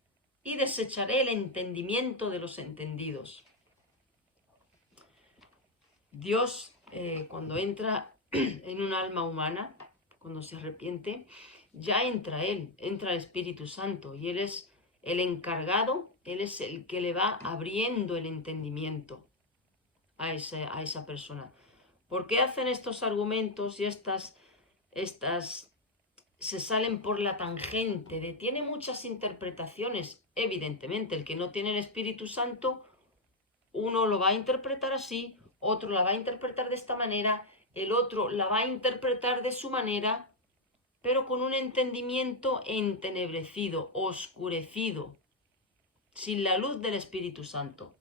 y desecharé el entendimiento de los entendidos. Dios, cuando entra en un alma humana, cuando se arrepiente, ya entra Él, entra el Espíritu Santo, y Él es el encargado, Él es el que le va abriendo el entendimiento a esa persona. ¿Por qué hacen estos argumentos y estas se salen por la tangente de tiene muchas interpretaciones? Evidentemente, el que no tiene el Espíritu Santo, uno lo va a interpretar así, otro la va a interpretar de esta manera, el otro la va a interpretar de su manera, pero con un entendimiento entenebrecido, oscurecido, sin la luz del Espíritu Santo.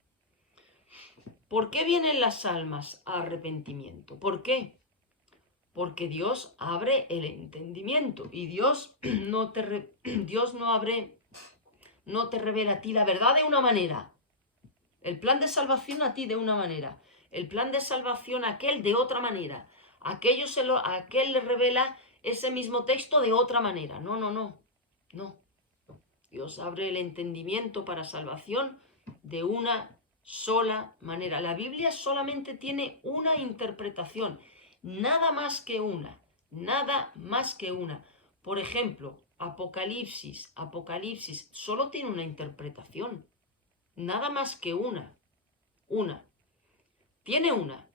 ¿Por qué vienen las almas a arrepentimiento? ¿Por qué? Porque Dios abre el entendimiento y Dios no te revela a ti la verdad de una manera, el plan de salvación a ti de una manera, el plan de salvación a aquel de otra manera, a aquel le revela ese mismo texto de otra manera. No. Dios abre el entendimiento para salvación de una sola manera. La Biblia solamente tiene una interpretación, nada más que una, nada más que una. Por ejemplo, Apocalipsis solo tiene una interpretación, nada más que una. Tiene una.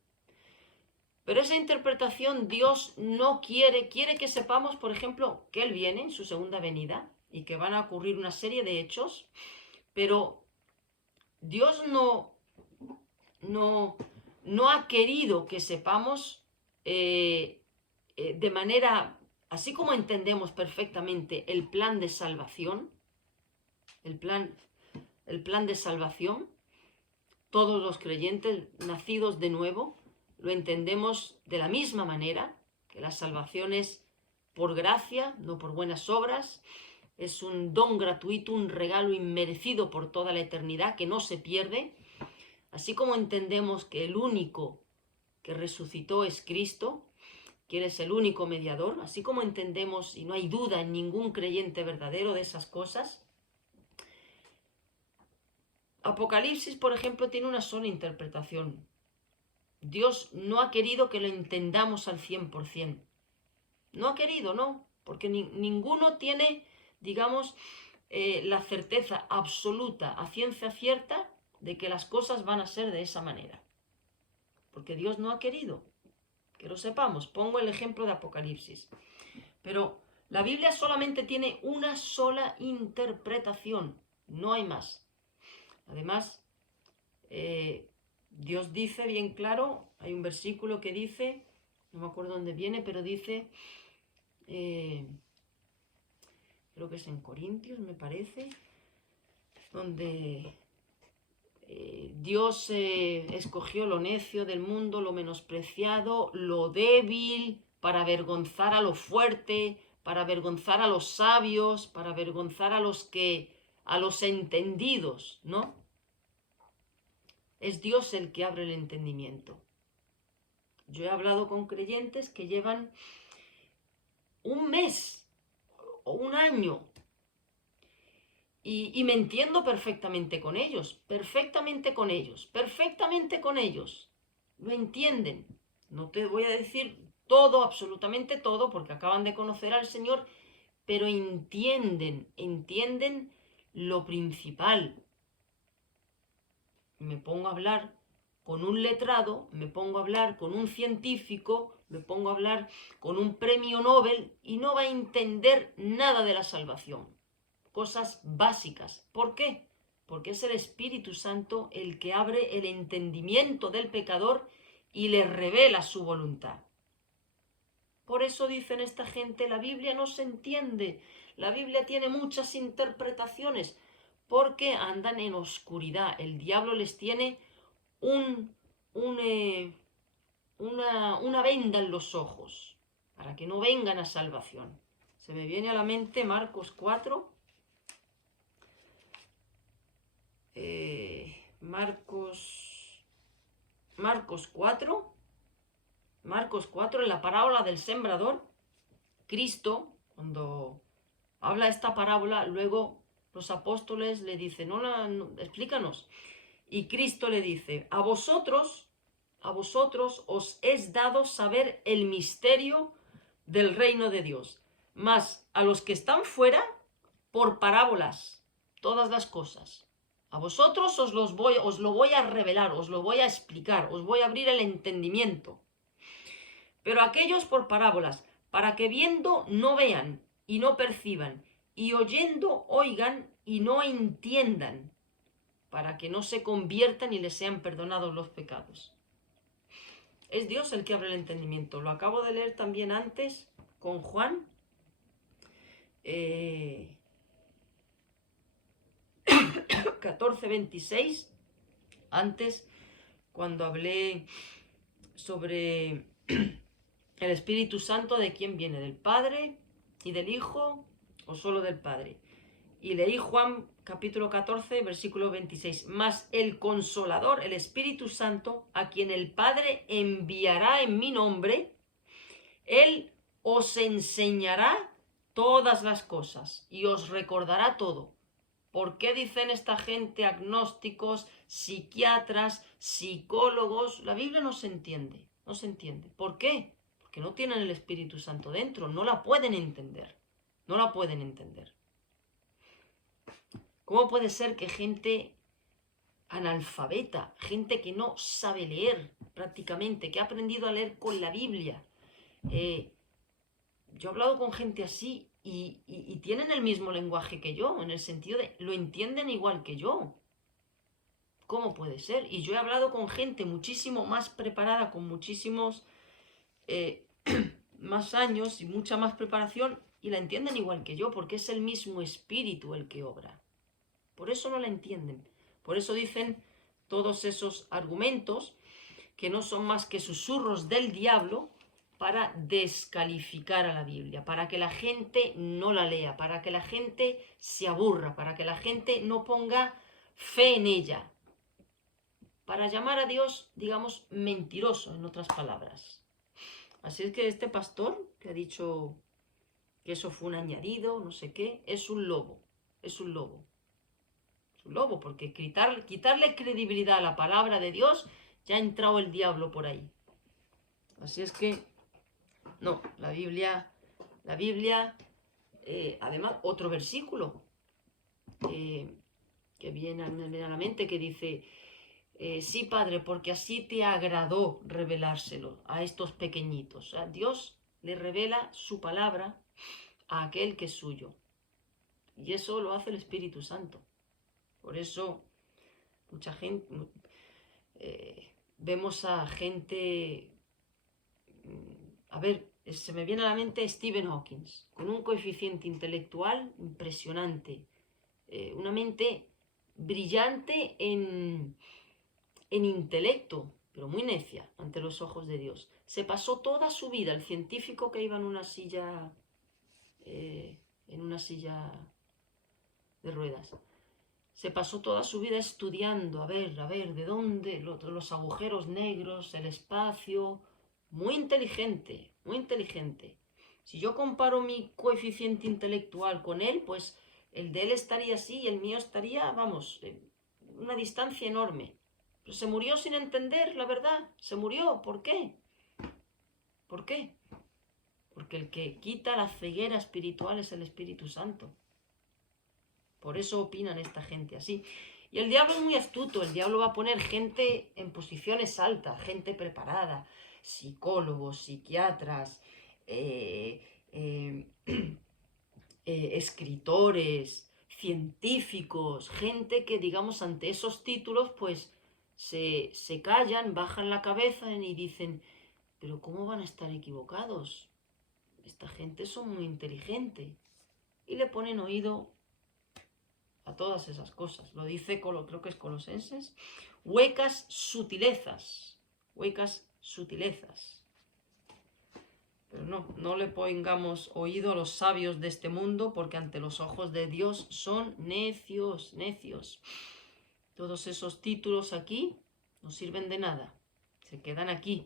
Pero esa interpretación Dios no quiere que sepamos, por ejemplo, que Él viene en su segunda venida y que van a ocurrir una serie de hechos, pero Dios no no ha querido que sepamos de manera, así como entendemos perfectamente el plan de salvación, el plan de salvación, todos los creyentes nacidos de nuevo lo entendemos de la misma manera, que la salvación es por gracia, no por buenas obras, es un don gratuito, un regalo inmerecido por toda la eternidad que no se pierde, así como entendemos que el único que resucitó es Cristo, que Él es el único mediador, así como entendemos, y no hay duda en ningún creyente verdadero de esas cosas. Apocalipsis, por ejemplo, tiene una sola interpretación. Dios no ha querido que lo entendamos al 100%. No ha querido, no, porque ninguno tiene, digamos, la certeza absoluta, a ciencia cierta, de que las cosas van a ser de esa manera. Porque Dios no ha querido que lo sepamos. Pongo el ejemplo de Apocalipsis. Pero la Biblia solamente tiene una sola interpretación, no hay más. Además, Dios dice bien claro, hay un versículo que dice, no me acuerdo dónde viene, pero dice, creo que es en Corintios, me parece, donde Dios escogió lo necio del mundo, lo menospreciado, lo débil, para avergonzar a lo fuerte, para avergonzar a los sabios, para avergonzar a los entendidos, ¿no? Es Dios el que abre el entendimiento. Yo he hablado con creyentes que llevan un mes o un año y me entiendo perfectamente con ellos, perfectamente con ellos, perfectamente con ellos. Lo entienden. No te voy a decir todo, absolutamente todo, porque acaban de conocer al Señor, pero entienden lo principal. Me pongo a hablar con un letrado, me pongo a hablar con un científico, me pongo a hablar con un premio Nobel y no va a entender nada de la salvación. Cosas básicas. ¿Por qué? Porque es el Espíritu Santo el que abre el entendimiento del pecador y le revela su voluntad. Por eso dicen esta gente, la Biblia no se entiende, la Biblia tiene muchas interpretaciones, porque andan en oscuridad. El diablo les tiene una venda en los ojos, para que no vengan a salvación. Se me viene a la mente Marcos 4, Marcos 4, en la parábola del sembrador, Cristo, cuando habla esta parábola, luego los apóstoles le dicen, no, explícanos. Y Cristo le dice, a vosotros os es dado saber el misterio del reino de Dios, mas a los que están fuera, por parábolas, todas las cosas. A vosotros os lo voy a revelar, os lo voy a explicar, os voy a abrir el entendimiento. Pero aquellos por parábolas, para que viendo no vean y no perciban, y oyendo oigan y no entiendan, para que no se conviertan y les sean perdonados los pecados. Es Dios el que abre el entendimiento. Lo acabo de leer también antes con Juan. 14:26, antes, cuando hablé sobre el Espíritu Santo, de quién viene, del Padre y del Hijo, o solo del Padre. Y leí Juan capítulo 14, versículo 26. Mas el Consolador, el Espíritu Santo, a quien el Padre enviará en mi nombre, Él os enseñará todas las cosas y os recordará todo. ¿Por qué dicen esta gente agnósticos, psiquiatras, psicólogos? La Biblia no se entiende, no se entiende. ¿Por qué? Porque no tienen el Espíritu Santo dentro, no la pueden entender, no la pueden entender. ¿Cómo puede ser que gente analfabeta, gente que no sabe leer prácticamente, que ha aprendido a leer con la Biblia? Yo he hablado con gente así y tienen el mismo lenguaje que yo, en el sentido de lo entienden igual que yo. ¿cómo puede ser? Y yo he hablado con gente muchísimo más preparada, con muchísimos más años y mucha más preparación, y la entienden igual que yo, porque es el mismo espíritu el que obra. Por eso no la entienden. Por eso dicen todos esos argumentos que no son más que susurros del diablo para descalificar a la Biblia, para que la gente no la lea, para que la gente se aburra, para que la gente no ponga fe en ella, para llamar a Dios, digamos, mentiroso, en otras palabras. Así es que este pastor que ha dicho que eso fue un añadido, no sé qué, es un lobo, es un lobo. Es un lobo, porque quitarle credibilidad a la palabra de Dios, ya ha entrado el diablo por ahí. Así es que, no, la Biblia, además, otro versículo que viene a la mente que dice, sí, Padre, porque así te agradó revelárselo a estos pequeñitos. O sea, Dios le revela su palabra a aquel que es suyo. Y eso lo hace el Espíritu Santo. Por eso, mucha gente, vemos a gente, a ver, se me viene a la mente Stephen Hawking, con un coeficiente intelectual impresionante, una mente brillante en intelecto, pero muy necia ante los ojos de Dios. Se pasó toda su vida, el científico que iba en una silla de ruedas, se pasó toda su vida estudiando, a ver, de dónde, los agujeros negros, el espacio, muy inteligente, muy inteligente. Si yo comparo mi coeficiente intelectual con él, pues el de él estaría así y el mío estaría, vamos, una distancia enorme. Pero se murió sin entender, la verdad, se murió. ¿Por qué? ¿Por qué? Porque el que quita la ceguera espiritual es el Espíritu Santo. Por eso opinan esta gente así. Y el diablo es muy astuto, el diablo va a poner gente en posiciones altas, gente preparada, psicólogos, psiquiatras, escritores, científicos, gente que, digamos, ante esos títulos, pues se callan, bajan la cabeza y dicen, pero ¿cómo van a estar equivocados? Esta gente son muy inteligente. Y le ponen oído a todas esas cosas. Lo dice, creo que es Colosenses, huecas sutilezas, huecas sutilezas. Pero no le pongamos oído a los sabios de este mundo, porque ante los ojos de Dios son necios, necios. Todos esos títulos aquí no sirven de nada, se quedan aquí,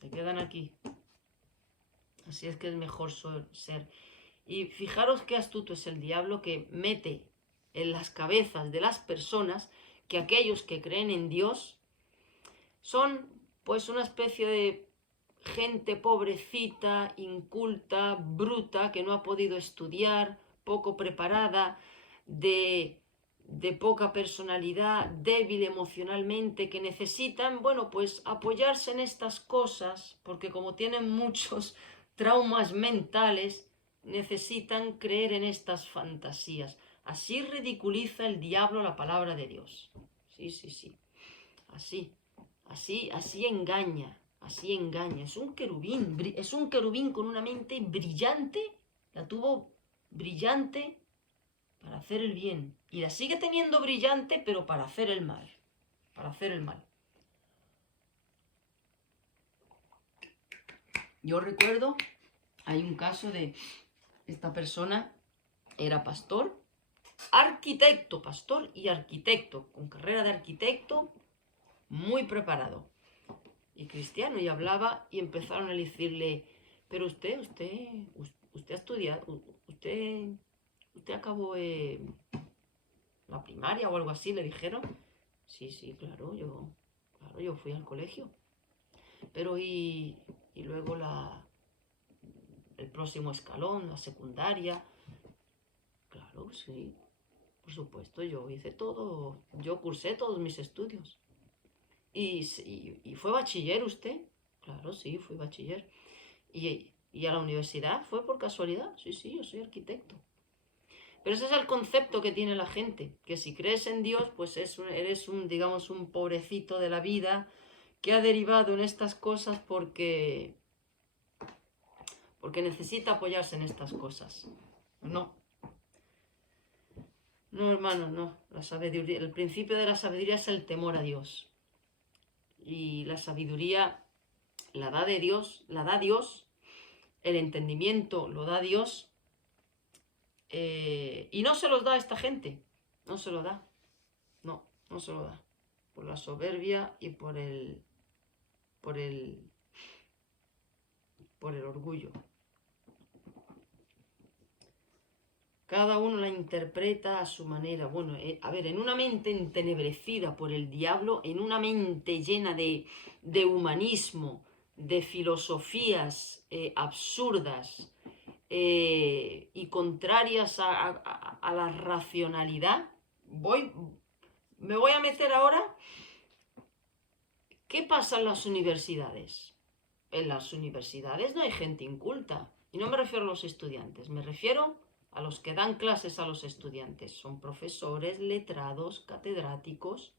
se quedan aquí. Así es que es mejor ser. Y fijaros qué astuto es el diablo, que mete en las cabezas de las personas que aquellos que creen en Dios son pues una especie de gente pobrecita, inculta, bruta, que no ha podido estudiar, poco preparada, de poca personalidad, débil emocionalmente, que necesitan, bueno, pues apoyarse en estas cosas, porque como tienen muchos traumas mentales, necesitan creer en estas fantasías. Así ridiculiza el diablo la palabra de Dios. Sí, sí, sí. Así engaña, así engaña. Es un querubín con una mente brillante, la tuvo brillante para hacer el bien. Y la sigue teniendo brillante, pero para hacer el mal. Para hacer el mal. Yo recuerdo, hay un caso de esta persona, era pastor y arquitecto, con carrera de arquitecto, muy preparado y cristiano, y hablaba, y empezaron a decirle, pero usted ha estudiado, usted acabó la primaria o algo así, le dijeron. Sí, claro, yo fui al colegio. Pero y luego el próximo escalón, la secundaria. Claro, sí, por supuesto, yo cursé todos mis estudios. ¿Y fue bachiller usted? Claro, sí, fui bachiller. ¿Y a la universidad fue por casualidad? Sí, yo soy arquitecto. Pero ese es el concepto que tiene la gente, que si crees en Dios, pues eres digamos, un pobrecito de la vida que ha derivado en estas cosas porque necesita apoyarse en estas cosas. No. No, hermano, no. El principio de la sabiduría es el temor a Dios. Y la sabiduría la da Dios, el entendimiento lo da Dios, y no se los da a esta gente. No se lo da. No se lo da. Por la soberbia y por el orgullo. Cada uno la interpreta a su manera. Bueno, a ver, en una mente entenebrecida por el diablo, en una mente llena de humanismo, de filosofías absurdas y contrarias a la racionalidad, me voy a meter ahora. ¿Qué pasa en las universidades? En las universidades no hay gente inculta. Y no me refiero a los estudiantes, me refiero a los que dan clases a los estudiantes. Son profesores, letrados, catedráticos.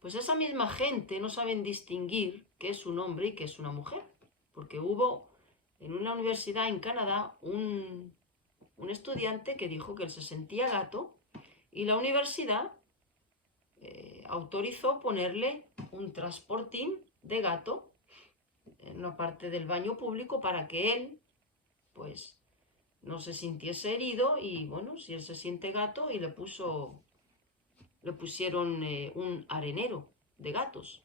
Pues esa misma gente no saben distinguir qué es un hombre y qué es una mujer. Porque hubo en una universidad en Canadá un estudiante que dijo que él se sentía gato y la universidad autorizó ponerle un transportín de gato en una parte del baño público para que él, pues, no se sintiese herido. Y bueno, si él se siente gato, y le pusieron un arenero de gatos.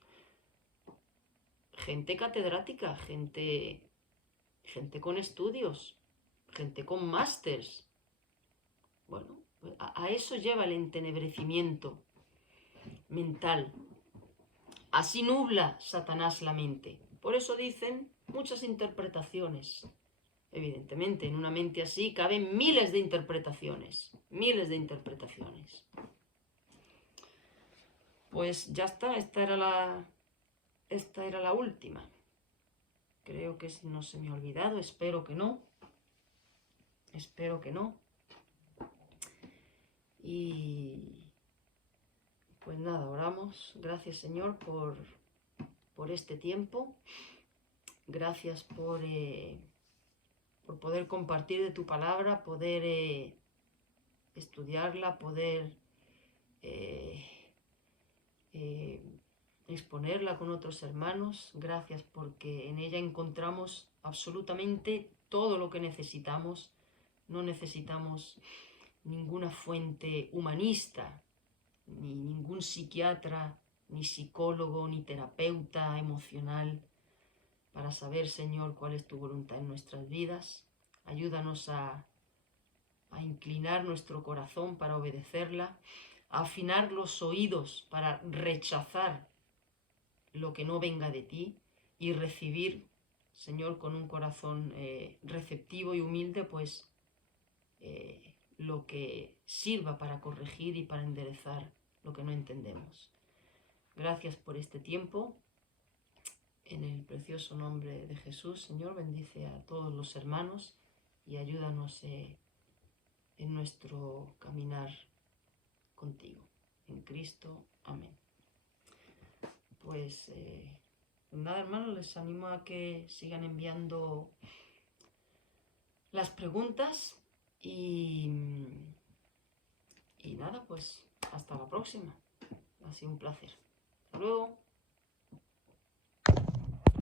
Gente catedrática, gente con estudios, gente con másters. Bueno, a eso lleva el entenebrecimiento mental. Así nubla Satanás la mente. Por eso dicen muchas interpretaciones. Evidentemente, en una mente así caben miles de interpretaciones. Miles de interpretaciones. Pues ya está, esta era la última. Creo que no se me ha olvidado, espero que no. Espero que no. Y pues nada, oramos. Gracias, Señor, por este tiempo. Gracias por poder compartir de tu palabra, poder estudiarla, poder exponerla con otros hermanos. Gracias porque en ella encontramos absolutamente todo lo que necesitamos. No necesitamos ninguna fuente humanista, ni ningún psiquiatra, ni psicólogo, ni terapeuta emocional para saber, Señor, cuál es tu voluntad en nuestras vidas. Ayúdanos a inclinar nuestro corazón para obedecerla, a afinar los oídos para rechazar lo que no venga de ti y recibir, Señor, con un corazón receptivo y humilde, pues lo que sirva para corregir y para enderezar lo que no entendemos. Gracias por este tiempo. En el precioso nombre de Jesús, Señor, bendice a todos los hermanos y ayúdanos en nuestro caminar contigo. En Cristo. Amén. Pues nada, hermanos, les animo a que sigan enviando las preguntas y nada, pues hasta la próxima. Ha sido un placer. Hasta luego.